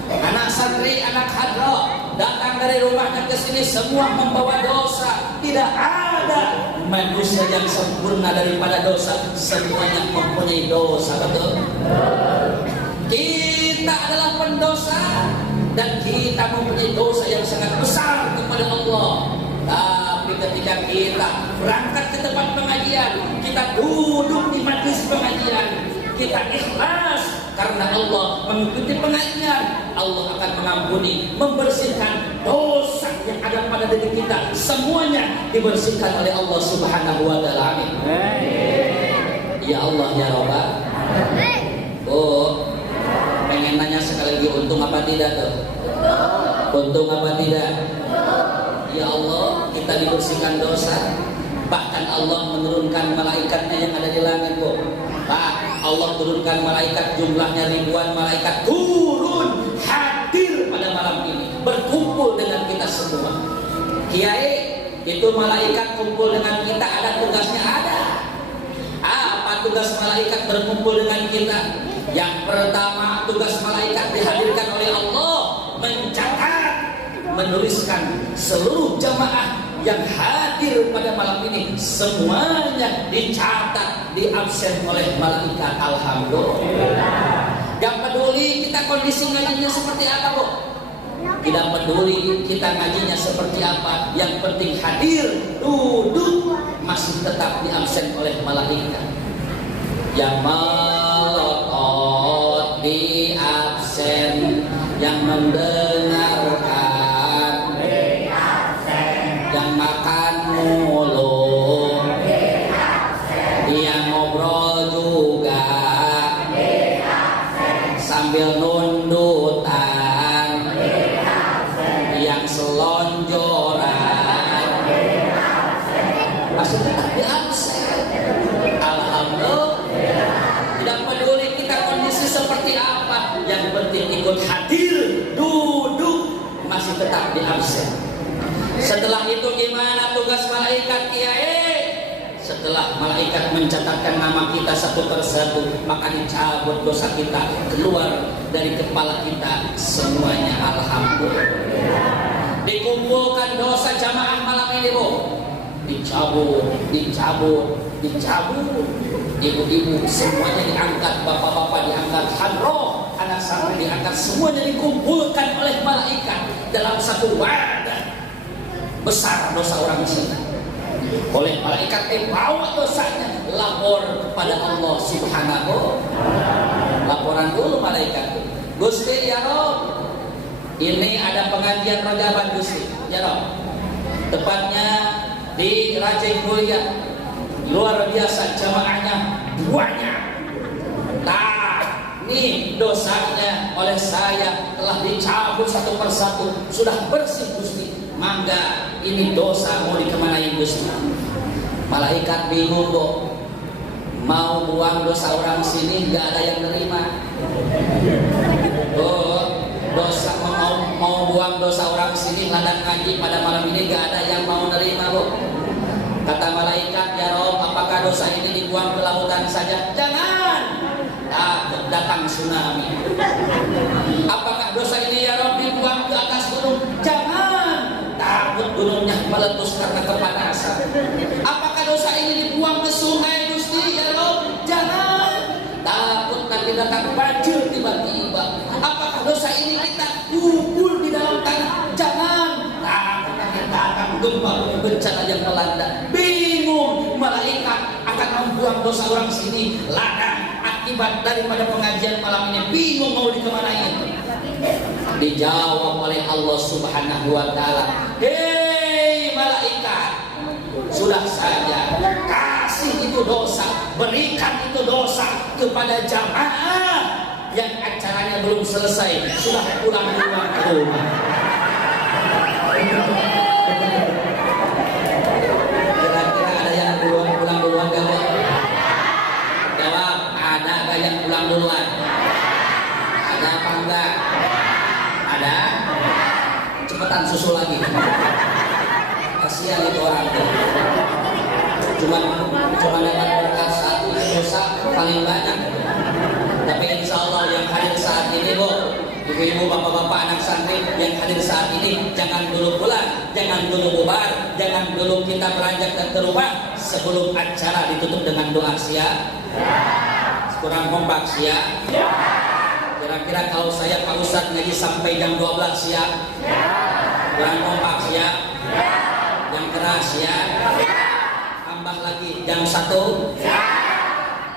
Anak santri, anak hadroh datang dari rumahnya ke sini semua membawa dosa. Tidak ada manusia yang sempurna daripada dosa. Semuanya mempunyai dosa, betul? Kita adalah pendosa dan kita mempunyai dosa yang sangat besar kepada Allah. Tapi ketika kita berangkat ke tempat pengajian, kita duduk di majelis pengajian, kita ikhlas karena Allah mengikuti pengajian, Allah akan mengampuni, membersihkan dosa yang ada pada diri kita. Semuanya dibersihkan oleh Allah Subhanahu wa taala. Amin. Ya Allah ya Rabbah. Oh, pengen nanya sekali lagi, untung apa tidak tuh? Untung apa tidak? Ya Allah, kita dibersihkan dosa. Bahkan Allah menurunkan malaikatnya yang ada di langit kok. Pak, Allah turunkan malaikat, jumlahnya ribuan malaikat turun hadir pada malam ini, berkumpul dengan kita semua. Kiai, itu malaikat kumpul dengan kita, ada tugasnya ada. Apa tugas malaikat berkumpul dengan kita? Yang pertama, tugas malaikat dihadirkan oleh Allah mencatat, menuliskan seluruh jamaah yang hadir pada malam ini, semuanya dicatat, diabsen oleh malaikat. Alhamdulillah. Gak peduli kita kondisi ngajinya seperti apa, Bu. Tidak peduli kita ngajinya seperti apa, yang penting hadir, duduk, masih tetap diabsen oleh malaikat. Yang melotot diabsen, yang mendengarkan diabsen, yang makan mulu diabsen, yang ngobrol juga diabsen, sambil nundutan diabsen, yang selonjoran diabsen, masih tetap diabsen. Alhamdulillah. Tidak peduli kita kondisi seperti apa, yang penting ikut hadir, duduk, masih tetap di absen. Setelah itu gimana tugas malaikat, Kiai? Setelah malaikat mencatatkan nama kita satu persatu, maka dicabut dosa kita, keluar dari kepala kita semuanya. Alhamdulillah. Dikumpulkan dosa jamaah malam ini, Bu. Dicabut. Ibu-ibu semuanya diangkat, bapak-bapak diangkat, hadroh anak santri diangkat, semuanya dikumpulkan oleh malaikat dalam satu wadah besar dosa orang Cina. Oleh malaikat bawa dosanya, lapor kepada Allah Subhanahu. Laporan dulu malaikat. Gusti ya Rob, ini ada pengajian Rajaban Gusti ya Rob. Tepatnya di Raja Mulia. Luar biasa jamaahnya banyak. Nah, nih dosanya oleh saya telah dicabut satu persatu, sudah bersih Gusti. Mangga, ini dosa mau dikemanain Gusti? Malaikat bingung, Bu. Mau buang dosa orang sini nggak ada yang nerima. Oh, dosa mau buang dosa orang sini ladang ngaji pada malam ini nggak ada yang mau nerima, Bu. Kata malaikat, ya Rob, apakah dosa ini dibuang ke lautan saja? Jangan, takut datang tsunami. Apakah dosa ini ya Rob dibuang ke atas gunung? Jangan, takut gunungnya meletus karena kepanasan. Apakah dosa ini dibuang ke sungai Gusti ya Rob? Jangan, takut nanti datang banjir tiba-tiba. Apakah dosa ini kita kubur di dalam tanah? Jangan, takut nanti datang gempa bencana yang melanda. Bingung, malaikat akan membuang dosa orang sini ladang akibat daripada pengajian malam ini. Bingung mau dikemanain. Dijawab oleh Allah Subhanahu wa ta'ala, hei malaikat, sudah saja kasih itu dosa, berikan itu dosa kepada jamaah yang acaranya belum selesai, sudah pulang duluan ke rumah. Kira-kira ada yang pulang duluan gak? Jawab, ada gak yang pulang duluan? Ada apa enggak? Ada? Cepetan susul lagi. Kasihan itu orang tuh. Cuma dapat berkat satu dosa paling banyak. Tapi insya Allah yang hadir saat ini, Bu, ibu-ibu, bapak-bapak, anak santri yang hadir saat ini, jangan dulu pulang, jangan dulu bubar, jangan dulu kita beranjak ke rumah sebelum acara ditutup dengan doa. Siap? Kurang kompak, siap? Kira-kira kalau saya Pak Ustadz ngaji sampai jam 12 siap? Kurang kompak, siap? Yang keras, siap? Tambah lagi jam 1,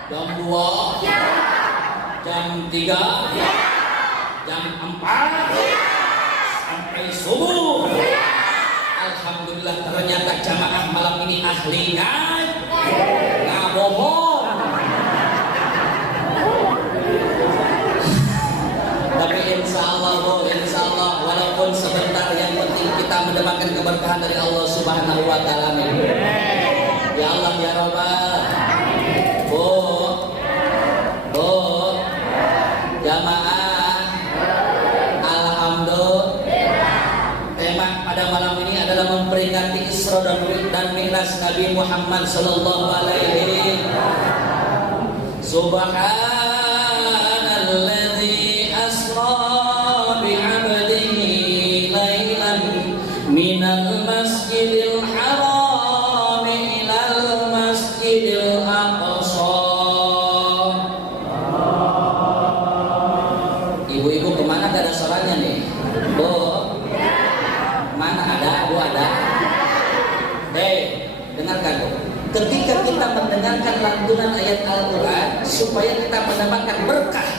jam 2, jam 3, jam 4, sampai subuh. Alhamdulillah, ternyata jamaah malam ini ahlinya nggak bohong. Tapi insya Allah, Bu, insya Allah, walaupun sebentar, yang penting kita mendapatkan keberkahan dari Allah Subhanahu wa ta'ala. Ya Allah ya Rabbal. Bu, jamaah, alhamdulillah. Tema pada malam ini adalah memperingati Isra dan Mi'raj Nabi Muhammad sallallahu alaihi wasallam. Subhanallah Al-Quran supaya kita mendapatkan berkah,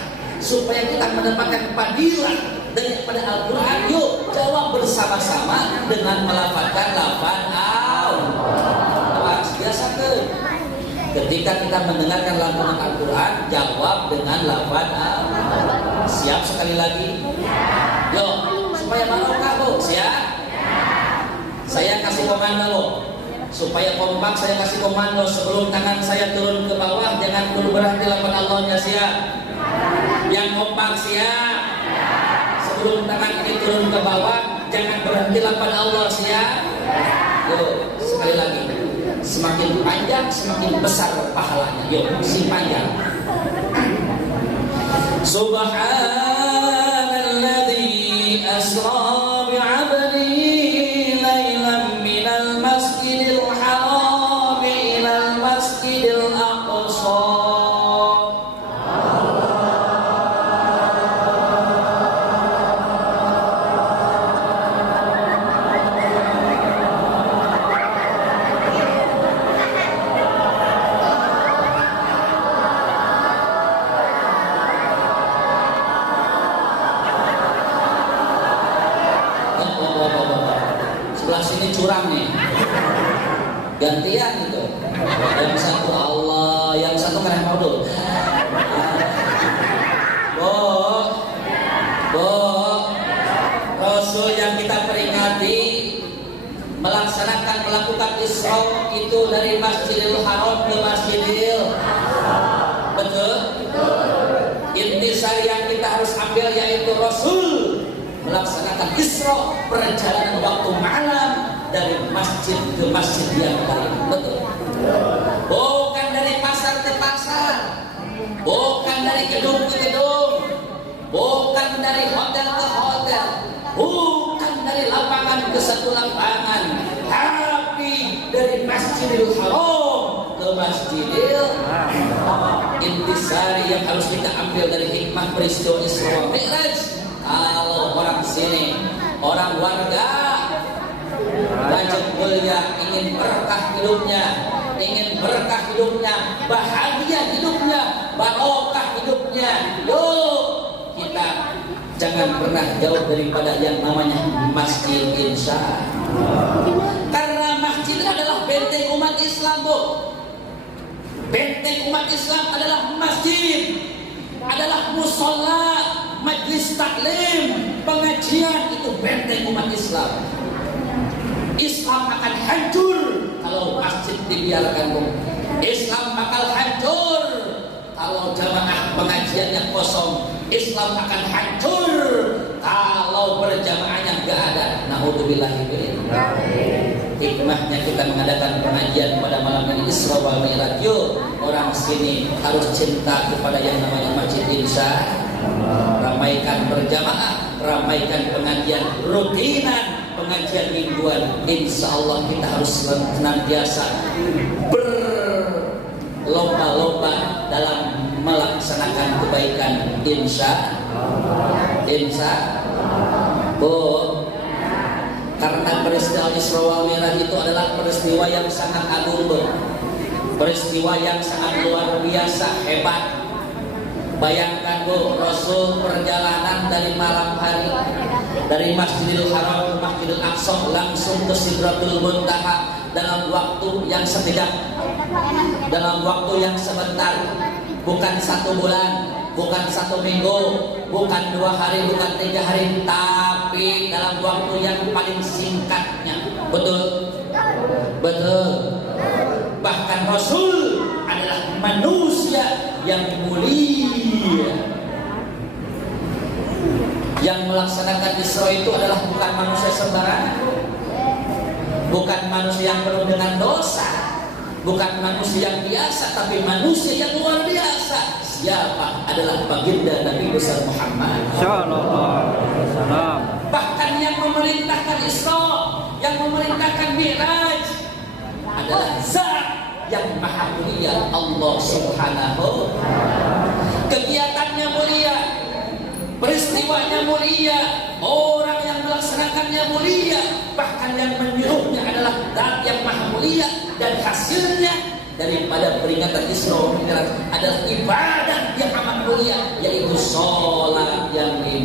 supaya kita mendapatkan fadilah daripada Al-Quran. Yuk jawab bersama-sama dengan melafazkan lafaz Allah. Biasakan ketika kita mendengarkan lantunan Al-Quran, jawab dengan lafaz Allah. Siap sekali lagi? Yuk supaya barokah Bu. Siap? Saya kasih komando loh. Supaya kompak saya kasih komando, sebelum tangan saya turun ke bawah jangan dulu berhenti lafaz Allahnya. Siap? Yang kompak siap? Sebelum tangan ini turun ke bawah jangan berhenti lafaz Allah. Siap? Yuk sekali lagi. Semakin panjang semakin besar pahalanya. Yuk si panjang. Subhanalladzi asra bi'abdihi laylan minal masjidil haram ilal masjidil aqsa. Sebelah sini curang nih, gantian gitu. Yang satu Allah, yang satu keren modul. Rasul yang kita peringati melakukan Isra itu dari Masjidil Haram ke Masjidil, betul? Intisari yang kita harus ambil yaitu Rasul melaksanakan Isra, perjalanan waktu malam dari masjid ke masjid yang lain, betul? Bukan dari pasar ke pasar, bukan dari gedung ke gedung, bukan dari hotel ke hotel, bukan dari lapangan ke satu lapangan, tapi dari Masjidil Haram ke Masjidil. Intisari yang harus kita ambil dari hikmah peristiwa Isra wal Mi'raj. Kalau orang sini, orang warga Rajab Mulia ingin berkah hidupnya, bahagia hidupnya, barokah hidupnya. Yuk kita jangan pernah jauh daripada yang namanya Masjid Insya. Karena masjid adalah benteng umat Islam, Bu. Benteng umat Islam adalah masjid, adalah musola, majlis taklim, pengajian, itu benteng umat Islam. Islam akan hancur kalau masjid dibiarkan, Bu. Islam bakal hancur kalau jamaah pengajiannya kosong. Islam akan hancur kalau berjamaahnya nggak ada. Naudzubillahi. Hikmahnya kita mengadakan pengajian pada malam ini Isra wal Mi'raj. Yuk orang sini harus cinta kepada yang namanya Masjid Insya. Ramaikan berjamaah, ramaikan pengajian rutinan, pengajian mingguan. Insya Allah kita harus senantiasa berlomba-lomba dalam melaksanakan kebaikan. Insya Bu. Karena peristiwa Isra wal Mi'raj itu adalah peristiwa yang sangat agung, Bu. Peristiwa yang sangat luar biasa, hebat. Bayangkan, Bu, Rasul perjalanan dari malam hari dari Masjidil Haram ke Masjidil Aqsa langsung ke Sidratul Muntaha dalam waktu yang sekejap, dalam waktu yang sebentar, bukan 1 bulan, bukan 1 minggu, bukan 2 hari, bukan 3 hari, tapi dalam waktu yang paling singkatnya. Betul? Betul. Bahkan Rasul adalah manusia yang mulia. Yang melaksanakan Isra itu adalah bukan manusia sembarangan, bukan manusia yang penuh dengan dosa, bukan manusia yang biasa, tapi manusia yang luar biasa. Siapa? Adalah baginda Nabi besar Muhammad sallallahu alaihi wasallam. Bahkan yang memerintahkan Isra, yang memerintahkan Mi'raj adalah Zat yang maha mulia, Allah Subhanahu. Kegiatannya mulia, peristiwanya mulia, orang yang melaksanakannya mulia, bahkan yang menyuruhnya adalah Zat yang maha mulia, dan hasilnya daripada peringatan Isra Mi'raj adalah ibadah yang amat mulia, yaitu sholat yang 5.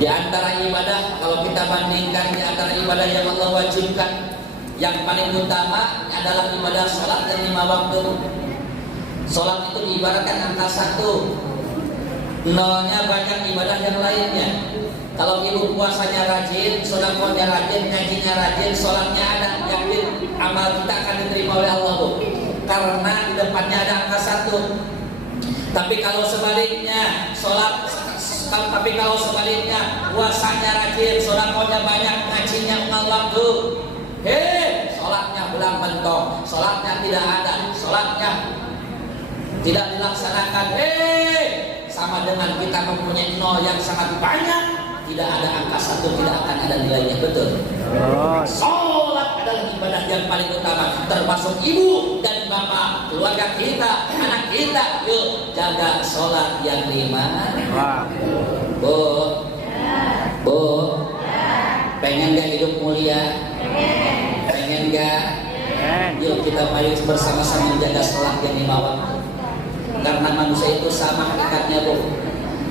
Di antara ibadah, kalau kita bandingkan di antara ibadah yang Allah wajibkan, yang paling utama adalah ibadah sholat dan 5 waktu. Sholat itu diibaratkan angka 1, nolnya banyak ibadah yang lainnya. Kalau ibu puasanya rajin, sedekahnya rajin, ngajinya rajin, sholatnya ada, yakin amal kita akan diterima oleh Allah, Bu. Karena di depannya ada angka 1. Tapi kalau sebaliknya puasanya rajin, sedekahnya banyak, ngajinya umal waktu, sholatnya belang mentong, sholatnya tidak ada, sholatnya tidak dilaksanakan, sama dengan kita mempunyai nol yang sangat banyak. Tidak ada angka 1, tidak akan ada nilainya, betul. Sholat adalah ibadah yang paling utama, termasuk ibu dan bapak, keluarga kita, anak kita. Yuk jaga sholat yang 5. Bu, pengen gak hidup mulia? Pengen gak? Yuk kita mari bersama-sama menjaga sholat yang 5 waktu. Karena manusia itu sama hakikatnya, Bu.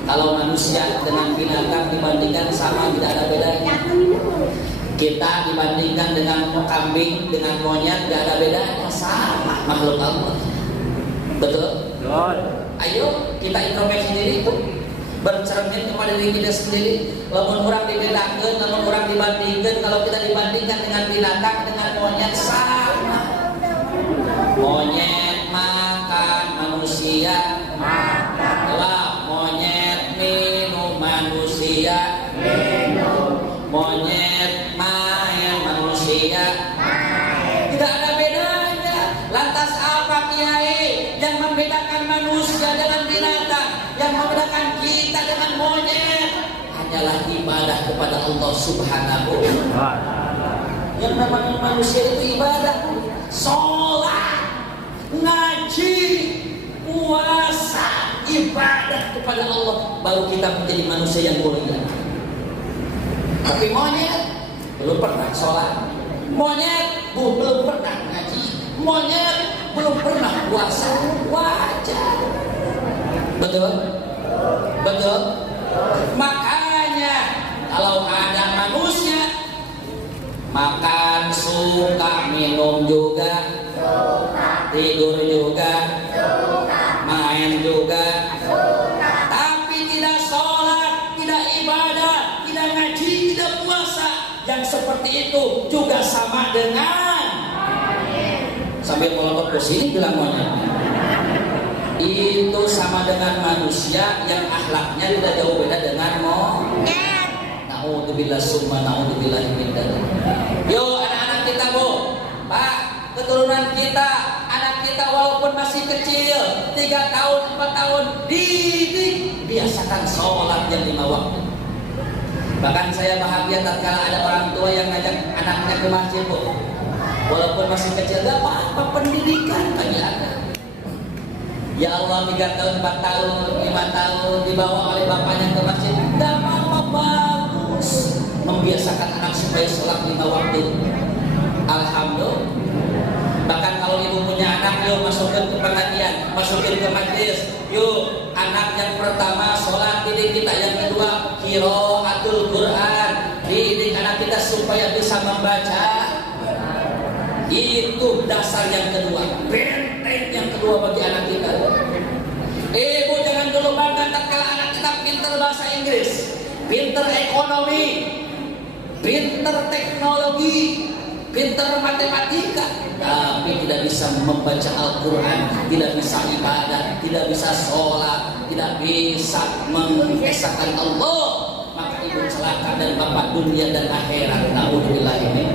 Kalau manusia dengan binatang dibandingkan sama, tidak ada bedanya. Kita dibandingkan dengan kambing, dengan monyet, tidak ada bedanya, sama makhluk Allah. Betul? Ayo kita introspeksi diri itu, bercermin kepada diri kita sendiri. Lamun orang dibedakan, lamun orang dibandingkan, kalau kita dibandingkan dengan binatang, dengan monyet, sama. Monyet makan, manusia makan. Monyet minum, manusia minum. Monyet main, manusia main. Tidak ada bedanya. Lantas apa Kiai yang membedakan manusia dengan binatang, yang membedakan kita dengan monyet? Hanyalah ibadah kepada Allah Subhanahu wa ta'ala. Yang namanya manusia itu ibadah, sholat, ngaji, puasa, ibadah kepada Allah, baru kita menjadi manusia yang mulia. Tapi monyet belum pernah sholat, monyet belum pernah ngaji, monyet belum pernah puasa. Wajar. Betul? Betul? Makanya kalau ada manusia makan suka, minum juga suka, tidur juga suka, main juga suka, tapi tidak sholat, tidak ibadah, tidak ngaji, tidak puasa, yang seperti itu juga sama dengan sambil melompat ke sini bilang monyet. Itu sama dengan manusia yang akhlaknya tidak jauh beda dengan monyet. Naudzubillah summa naudzubillah min dzalik. Yo anak-anak kita, Bu, Pak, keturunan kita, anak kita walaupun masih kecil, 3 tahun, 4 tahun, didik, biasakan sholat yang 5 waktu. Bahkan saya bahagia tatkala ada orang tua yang ngajak anaknya ke masjid, Bu. Walaupun masih kecil, gak apa-apa, pendidikan bagi anak. Ya Allah, 3 tahun, 4 tahun, 5 tahun dibawa oleh bapaknya ke masjid, gak apa-apa, bagus. Membiasakan anak supaya sholat 5 waktu. Alhamdulillah. Bahkan kalau ibu punya anak, yuk masukin ke pengajian, masukin ke majlis. Yuk, anak yang pertama sholat, didik kita. Yang kedua, qiraatul Quran, didik anak kita supaya bisa membaca. Itu dasar yang kedua, benteng yang kedua bagi anak kita. Ibu jangan dulu bangga tatkala anak kita pintar bahasa Inggris, pintar ekonomi, pintar teknologi, pintar matematika, tapi tidak bisa membaca Al-Quran, tidak bisa ibadah, tidak bisa sholat, tidak bisa mengesahkan Allah, maka ibu celaka dan bapak dunia dan akhirat. Naudzubillah ini.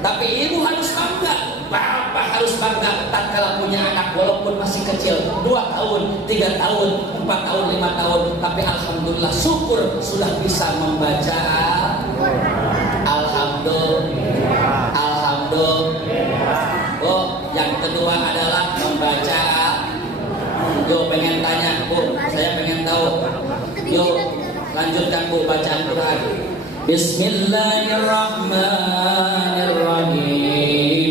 Tapi ibu harus bangga, bapak harus bangga tatkala punya anak walaupun masih kecil, 2 tahun, 3 tahun, 4 tahun, 5 tahun, tapi alhamdulillah syukur sudah bisa membaca. Alhamdulillah. Alhamdulillah. Oh, yang kedua adalah membaca. Yo pengen tanya, Bu, saya pengen tahu. Yo lanjutkan, Bu, bacaan Quran. Bismillahirrahmanirrahim.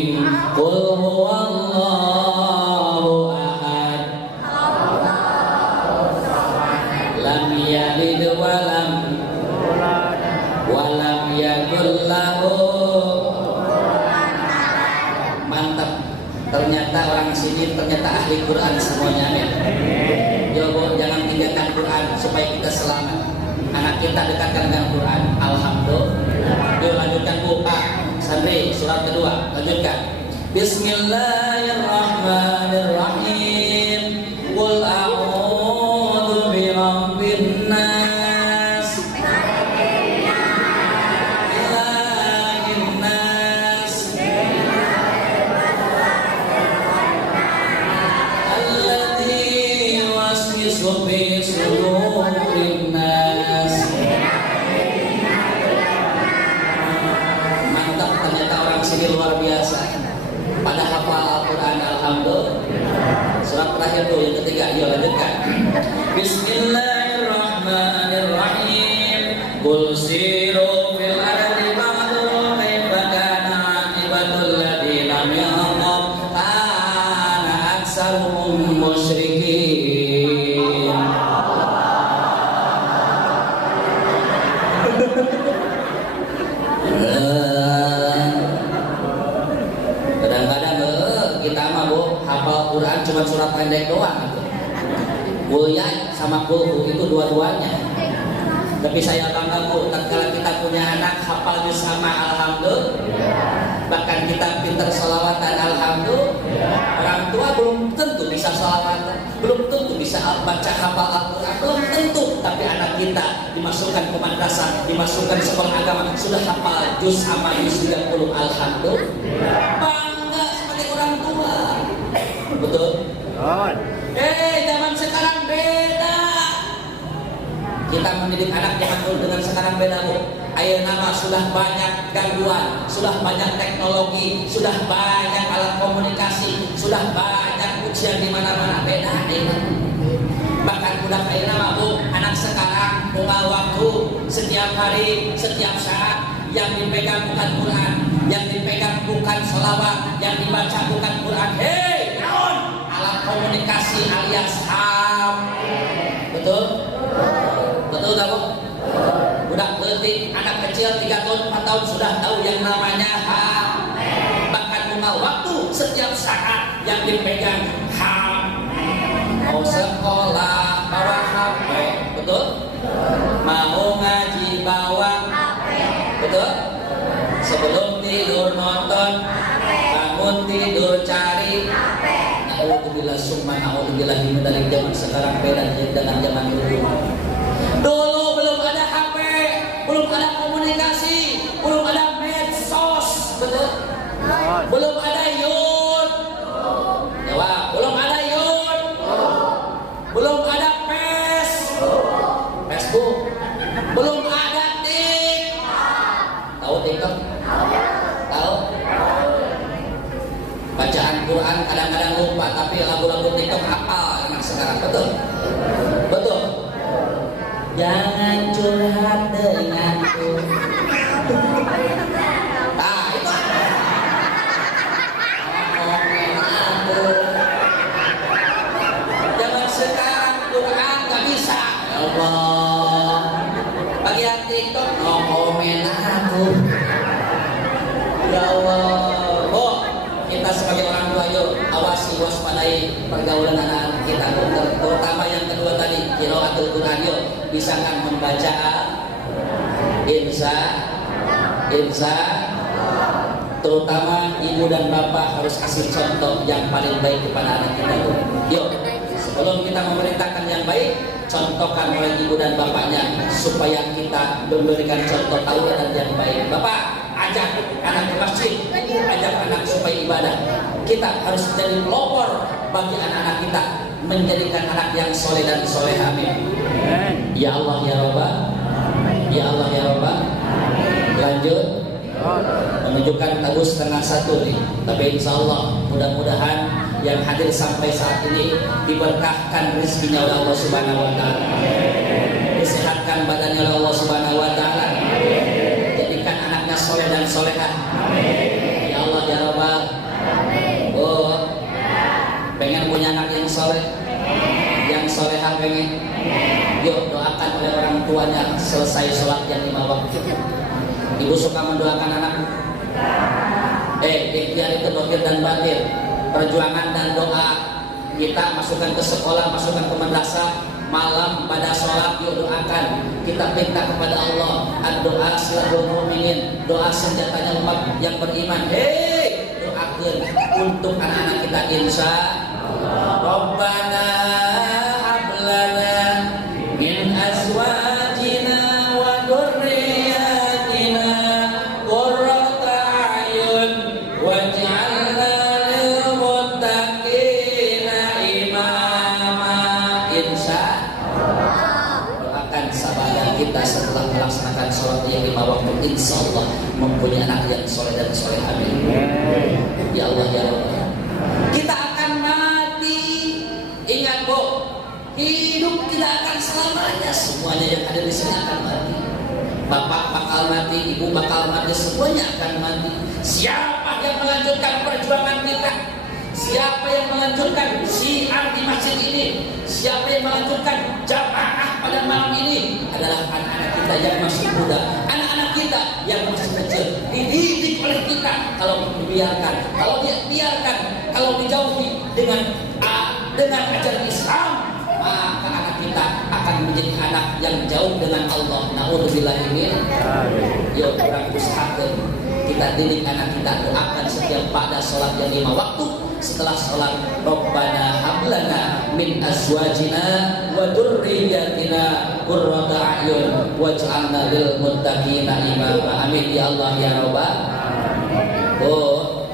Ternyata orang sini ternyata ahli Quran semuanya, amin. Yo Bu, jangan tinggalkan Quran supaya kita selamat. Anak kita dekatkan dengan Quran. Alhamdulillah. Yuk lanjutkan Bu, Pak Sandri, surat kedua, lanjutkan. Bismillahirrahmanirrahim. Qul a'udzu birabbin nas. Ilahin nas. Alladzi yuwaswisu fi sudurin nas. Mantap, ternyata orang sini luar biasa. Pada hafal Al-Quran, alhamdulillah. Surat terakhir tuh yang ketiga, yuk lanjutkan. Bismillahirrahmanirrahim. Qul siru fil ardi fanzuru kaifa kana aqibatul ladzina min qablihim kana aktsaruhum musyrikin. Kita mah Bu, hafal Quran cuma surat pendek doang gitu. Buya sama kulhu itu dua-duanya. Tapi saya bangga Bu, tatkala kita punya anak hafal sama alhamdulillah. Bahkan kita pintar selawatan alhamdulillah. Orang tua belum tentu bisa selawatan, belum tentu bisa baca hafal Al-Quran, belum tentu. Tapi anak kita dimasukkan ke madrasah, dimasukkan sekolah agama, sudah hafal juz sama juz 30 alhamdulillah. Betul? Zaman sekarang beda. Kita mendidik anak zaman dulu dengan sekarang beda Bu. Ayeuna mah sudah banyak gangguan, sudah banyak teknologi, sudah banyak alat komunikasi, sudah banyak ujian di mana-mana. Beda ini. Bahkan budak ayeuna mah Bu, anak sekarang punya waktu setiap hari, setiap saat yang dipegang bukan Quran, yang dipegang bukan selawat, yang dibaca bukan Quran. Alat komunikasi alias ham. Betul? Betul gak Bu? Budak letik, anak kecil 3 tahun, 4 tahun sudah tahu yang namanya ham. Bahkan punya waktu setiap saat yang dipegang ham. Mau sekolah bawa HP, betul? Mau ngaji bawa HP, betul? Sebelum tidur nonton, bangun tidur cari HP. Alhamdulillah summa alhamdulillah ini dari zaman sekarang beda dengan zaman dulu. Dulu belum ada HP, belum ada komunikasi, belum ada medsos, betul? Belum ada Yud. Jawab, belum ada Yud. Belum ada Facebook. Belum ada TikTok. Tahu TikTok? Tahu? Bacaan Quran kadang-kadang lupa, tapi lagu-lagu TikTok hafal anak sekarang, betul? Betul? Jangan curhat denganku. Nah, itu ngomongin aku. Zaman sekarang Quran gak bisa. Ya Allah. Bagian TikTok ngomongin aku. Ya Allah. Kita sebagai orang tua yuk awasi waspadai pergaulan anak kita, terutama yang kedua tadi qiraatul Quran. Yuk bisakan membaca insya terutama ibu dan bapak harus kasih contoh yang paling baik kepada anak kita. Yuk sebelum kita memerintahkan yang baik, contohkan oleh ibu dan bapaknya supaya kita memberikan contoh tauladan yang baik. Bapak ajak anak ke masjid, ajak anak supaya ibadah. Kita harus jadi pelopor bagi anak-anak kita, menjadikan anak yang soleh dan soleh. Amin. Ya Allah ya Rabbah, ya Allah ya Rabbah. Lanjut menunjukkan tabu 12:30 nih. Tapi insya Allah mudah-mudahan yang hadir sampai saat ini diberkahkan rezekinya oleh Allah Subhanahu Wa Taala, disehatkan badannya oleh Allah Subhanahu Wa Taala, jadikan anaknya soleh dan solehah. Ya Allah ya Rabbah. Oh, pengen punya anak yang soleh, yang solehah pengen. Yuk doakan oleh orang tuanya selesai sholat yang 5 waktu. Ibu suka mendoakan anak. Ikhtiar itu dohir dan batin. perjuangan dan doa kita, masukkan ke sekolah, masukkan ke madrasah, malam pada sholat yuk doakan, kita minta kepada Allah, doa silahul mu'minin, doa senjatanya umat yang beriman. Hei, doakan untuk anak-anak kita insya Allah. Rabbana hablana min azwajina wa dzurriyyatina qurrata a'yun waj'alna lil muttaqina imama. Insya doakan sahabat kita setelah melaksanakan sholat yang 5 waktu, insya Allah mempunyai anak yang soleh dan soleh. Amin. Ya Allah ya Allah. Kita akan mati. Ingat Bu, hidup tidak akan selamanya. Semuanya yang ada di sini akan mati. Bapak bakal mati, ibu bakal mati, semuanya akan mati. Siapa yang melanjutkan perjuangan kita? Siapa yang melanjutkan syiar di masjid ini? Siapa yang melanjutkan jamaah pada malam ini? Adalah anak-anak kita yang masih muda, anak-anak kita yang masih kecil, dididik oleh kita. Kalau dibiarkan, kalau dia biarkan, kalau dijauhi dengan ajaran Islam, maka anak kita akan menjadi anak yang jauh dengan Allah. Naudzubillah min. Yuk kurang usahakan kita didik anak kita, doakan setiap pada sholat yang 5 waktu. Setelah sholat, Rabbana hablana min azwajina wa dzurriyyatina qurrata a'yun waj'alna lil muttaqina imama. Amin ya Allah ya Rabbal. Oh,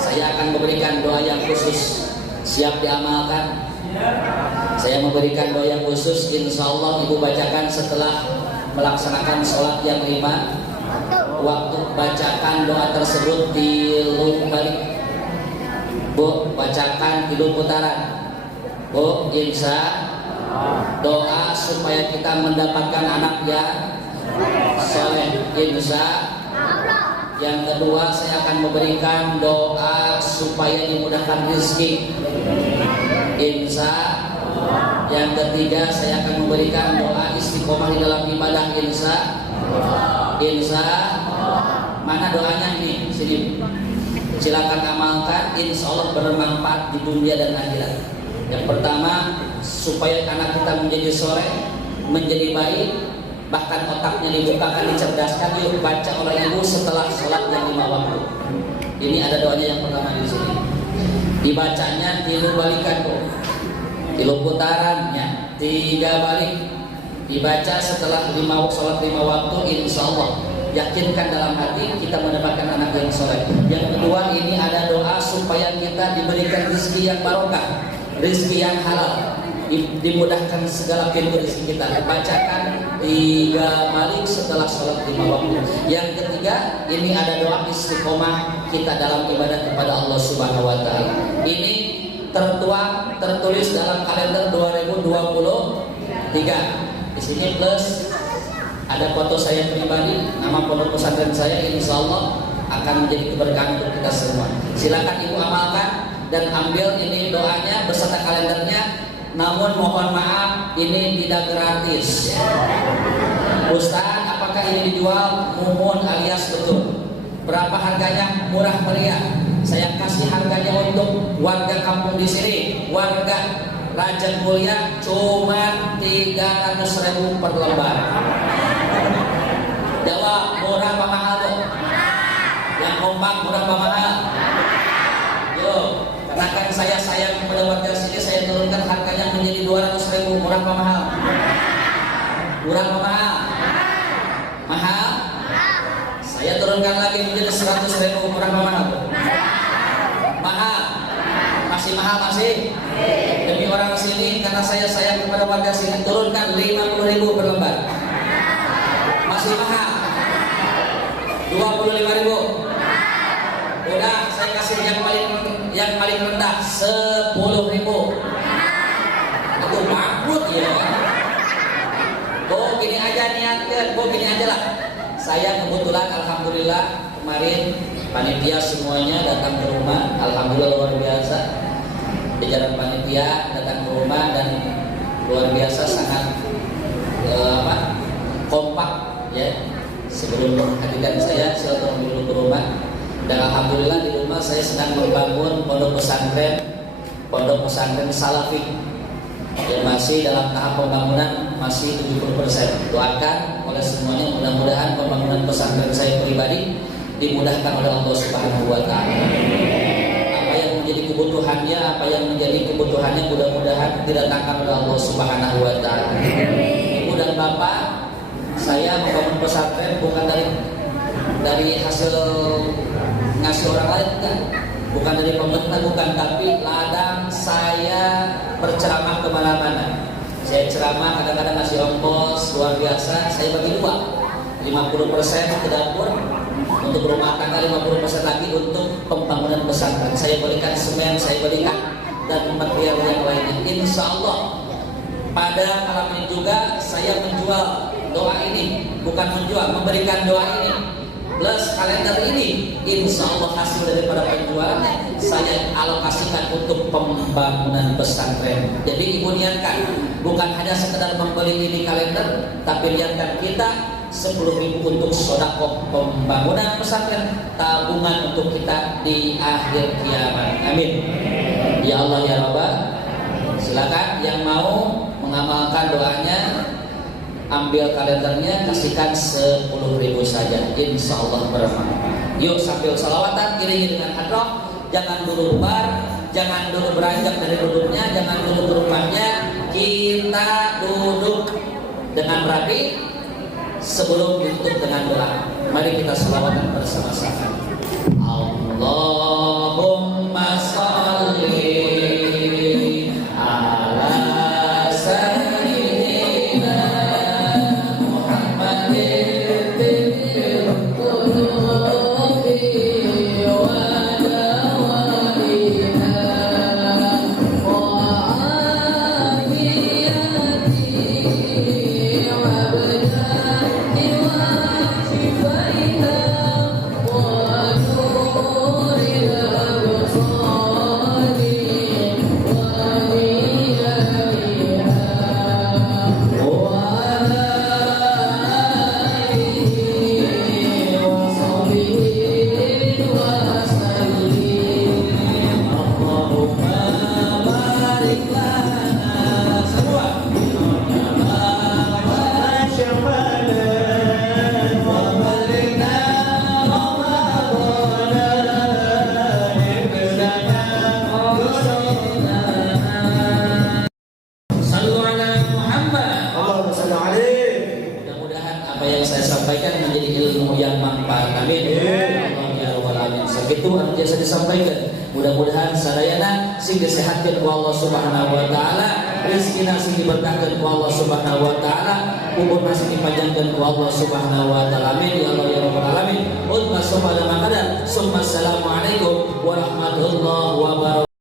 saya akan memberikan doa yang khusus. Siap diamalkan? Saya memberikan doa yang khusus, insya Allah ibu bacakan setelah melaksanakan sholat yang 5 waktu. Bacakan doa tersebut di lung balik. Bu, bacakan hidung putaran. Bu, insya doa supaya kita mendapatkan anak yang soleh, insya. Yang kedua, saya akan memberikan doa supaya dimudahkan rezeki, insya. Yang ketiga, saya akan memberikan doa istiqomah di dalam ibadah, insya. Insya. Mana doanya ini? Sini. Silakan amalkan, insya Allah bermanfaat di dunia dan akhirat. Yang pertama, supaya anak kita menjadi soleh, menjadi baik, bahkan otaknya dibukakan, dicerdaskan. Yuk baca oleh ibu setelah sholat yang 5 waktu. Ini ada doanya yang pertama di sini. Dibacanya 3 balikan tuh, 3 putarannya 3 balik. Dibaca setelah sholat 5 waktu, insya Allah yakinkan dalam hati kita mendapatkan anak yang soleh. Yang kedua, ini ada doa supaya kita diberikan rezeki yang barokah, rezeki yang halal, dimudahkan segala pintu rezeki kita. Bacakan 3 balik setelah sholat 5 waktu. Yang ketiga, ini ada doa istiqomah kita dalam ibadah kepada Allah Subhanahu wa Ta'ala. Ini tertulis dalam kalender 2023. Di sini plus ada foto saya pribadi, nama pondok pesantren saya, insya Allah akan menjadi keberkahan untuk kita semua. Silakan ibu amalkan dan ambil ini doanya beserta kalendernya. Namun mohon maaf, ini tidak gratis. Ustaz, apakah ini dijual? Mumun alias betul. Berapa harganya? Murah meriah. Saya kasih harganya untuk warga kampung di sini, warga Raja Mulia, cuma 300.000 per lembar. Jawab, murah apa mahal tuh? Yang kompak murah apa mahal? Yo, karena kan saya sayang kepada warga sini, saya turunkan harganya menjadi 200.000. Murah apa mahal? Murah apa mahal? Mahal? Saya turunkan lagi menjadi 100.000. Murah apa mahal? Mahal? Masih mahal masih? Demi orang sini, karena saya sayang kepada warga sini, turunkan 50.000 per lembar. Masih mahal? 25.000. Udah, saya kasih yang paling rendah 10.000. Itu bangkrut ya. Oh, gini aja niatkan, gini aja lah. Saya kebetulan alhamdulillah kemarin panitia semuanya datang ke rumah, alhamdulillah luar biasa. Jajaran panitia datang ke rumah dan luar biasa sangat kompak ya. Sebelum menghadirkan saya silaturahmi dulu ke rumah, dan alhamdulillah di rumah rumah saya sedang membangun pondok pesantren Salafi yang masih dalam tahap pembangunan, masih 70%. Doakan oleh semuanya, mudah-mudahan pembangunan pesantren saya pribadi dimudahkan oleh Allah Subhanahu wa taala. Apa yang menjadi kebutuhannya mudah-mudahan didatangkan oleh Allah Subhanahu wa taala. Ibu dan Bapak, saya membangun pesantren bukan dari hasil ngasih orang lain, bukan dari pemerintah, bukan, tapi ladang saya berceramah kemana-mana. Saya ceramah kadang-kadang ngasih ongkos luar biasa. Saya bagi dua, 50% ke dapur untuk rumah tangga, 50% lagi untuk pembangunan pesantren. Saya berikan semen, saya berikan dan material yang lainnya. Insya Allah pada malam ini juga saya menjual doa ini, bukan menjual, memberikan doa ini plus kalender ini. Insya Allah hasil daripada penjualannya saya alokasikan untuk pembangunan pesantren. Jadi ibu niatkan bukan hanya sekedar membeli ini kalender, tapi niatkan kita 10.000 untuk sedekah pembangunan pesantren, tabungan untuk kita di akhir kiamat. Amin. Ya Allah ya Rabbah. Silakan yang mau mengamalkan doanya, ambil kalendernya, kasihkan 10.000 saja, insya Allah bermanfaat. Yuk sambil salawatan, iringi dengan hadroh. Jangan dulu bar, jangan dulu beranjak dari duduknya, jangan dulu berubahnya. Kita duduk dengan rapi sebelum ditutup dengan doa. Mari kita salawatan bersama-sama. Allahumma sholli ala sayyidina disampaikan. Mudah-mudahan sadayana sing disehatkeun ku Allah Subhanahu wa taala, rezekina sing diberkahkeun ku Allah Subhanahu wa taala, umurna sing dipanjangkeun ku Allah Subhanahu wa taala. Amin ya Allah ya rabbal alamin. Assalamualaikum warahmatullahi wabarakatuh.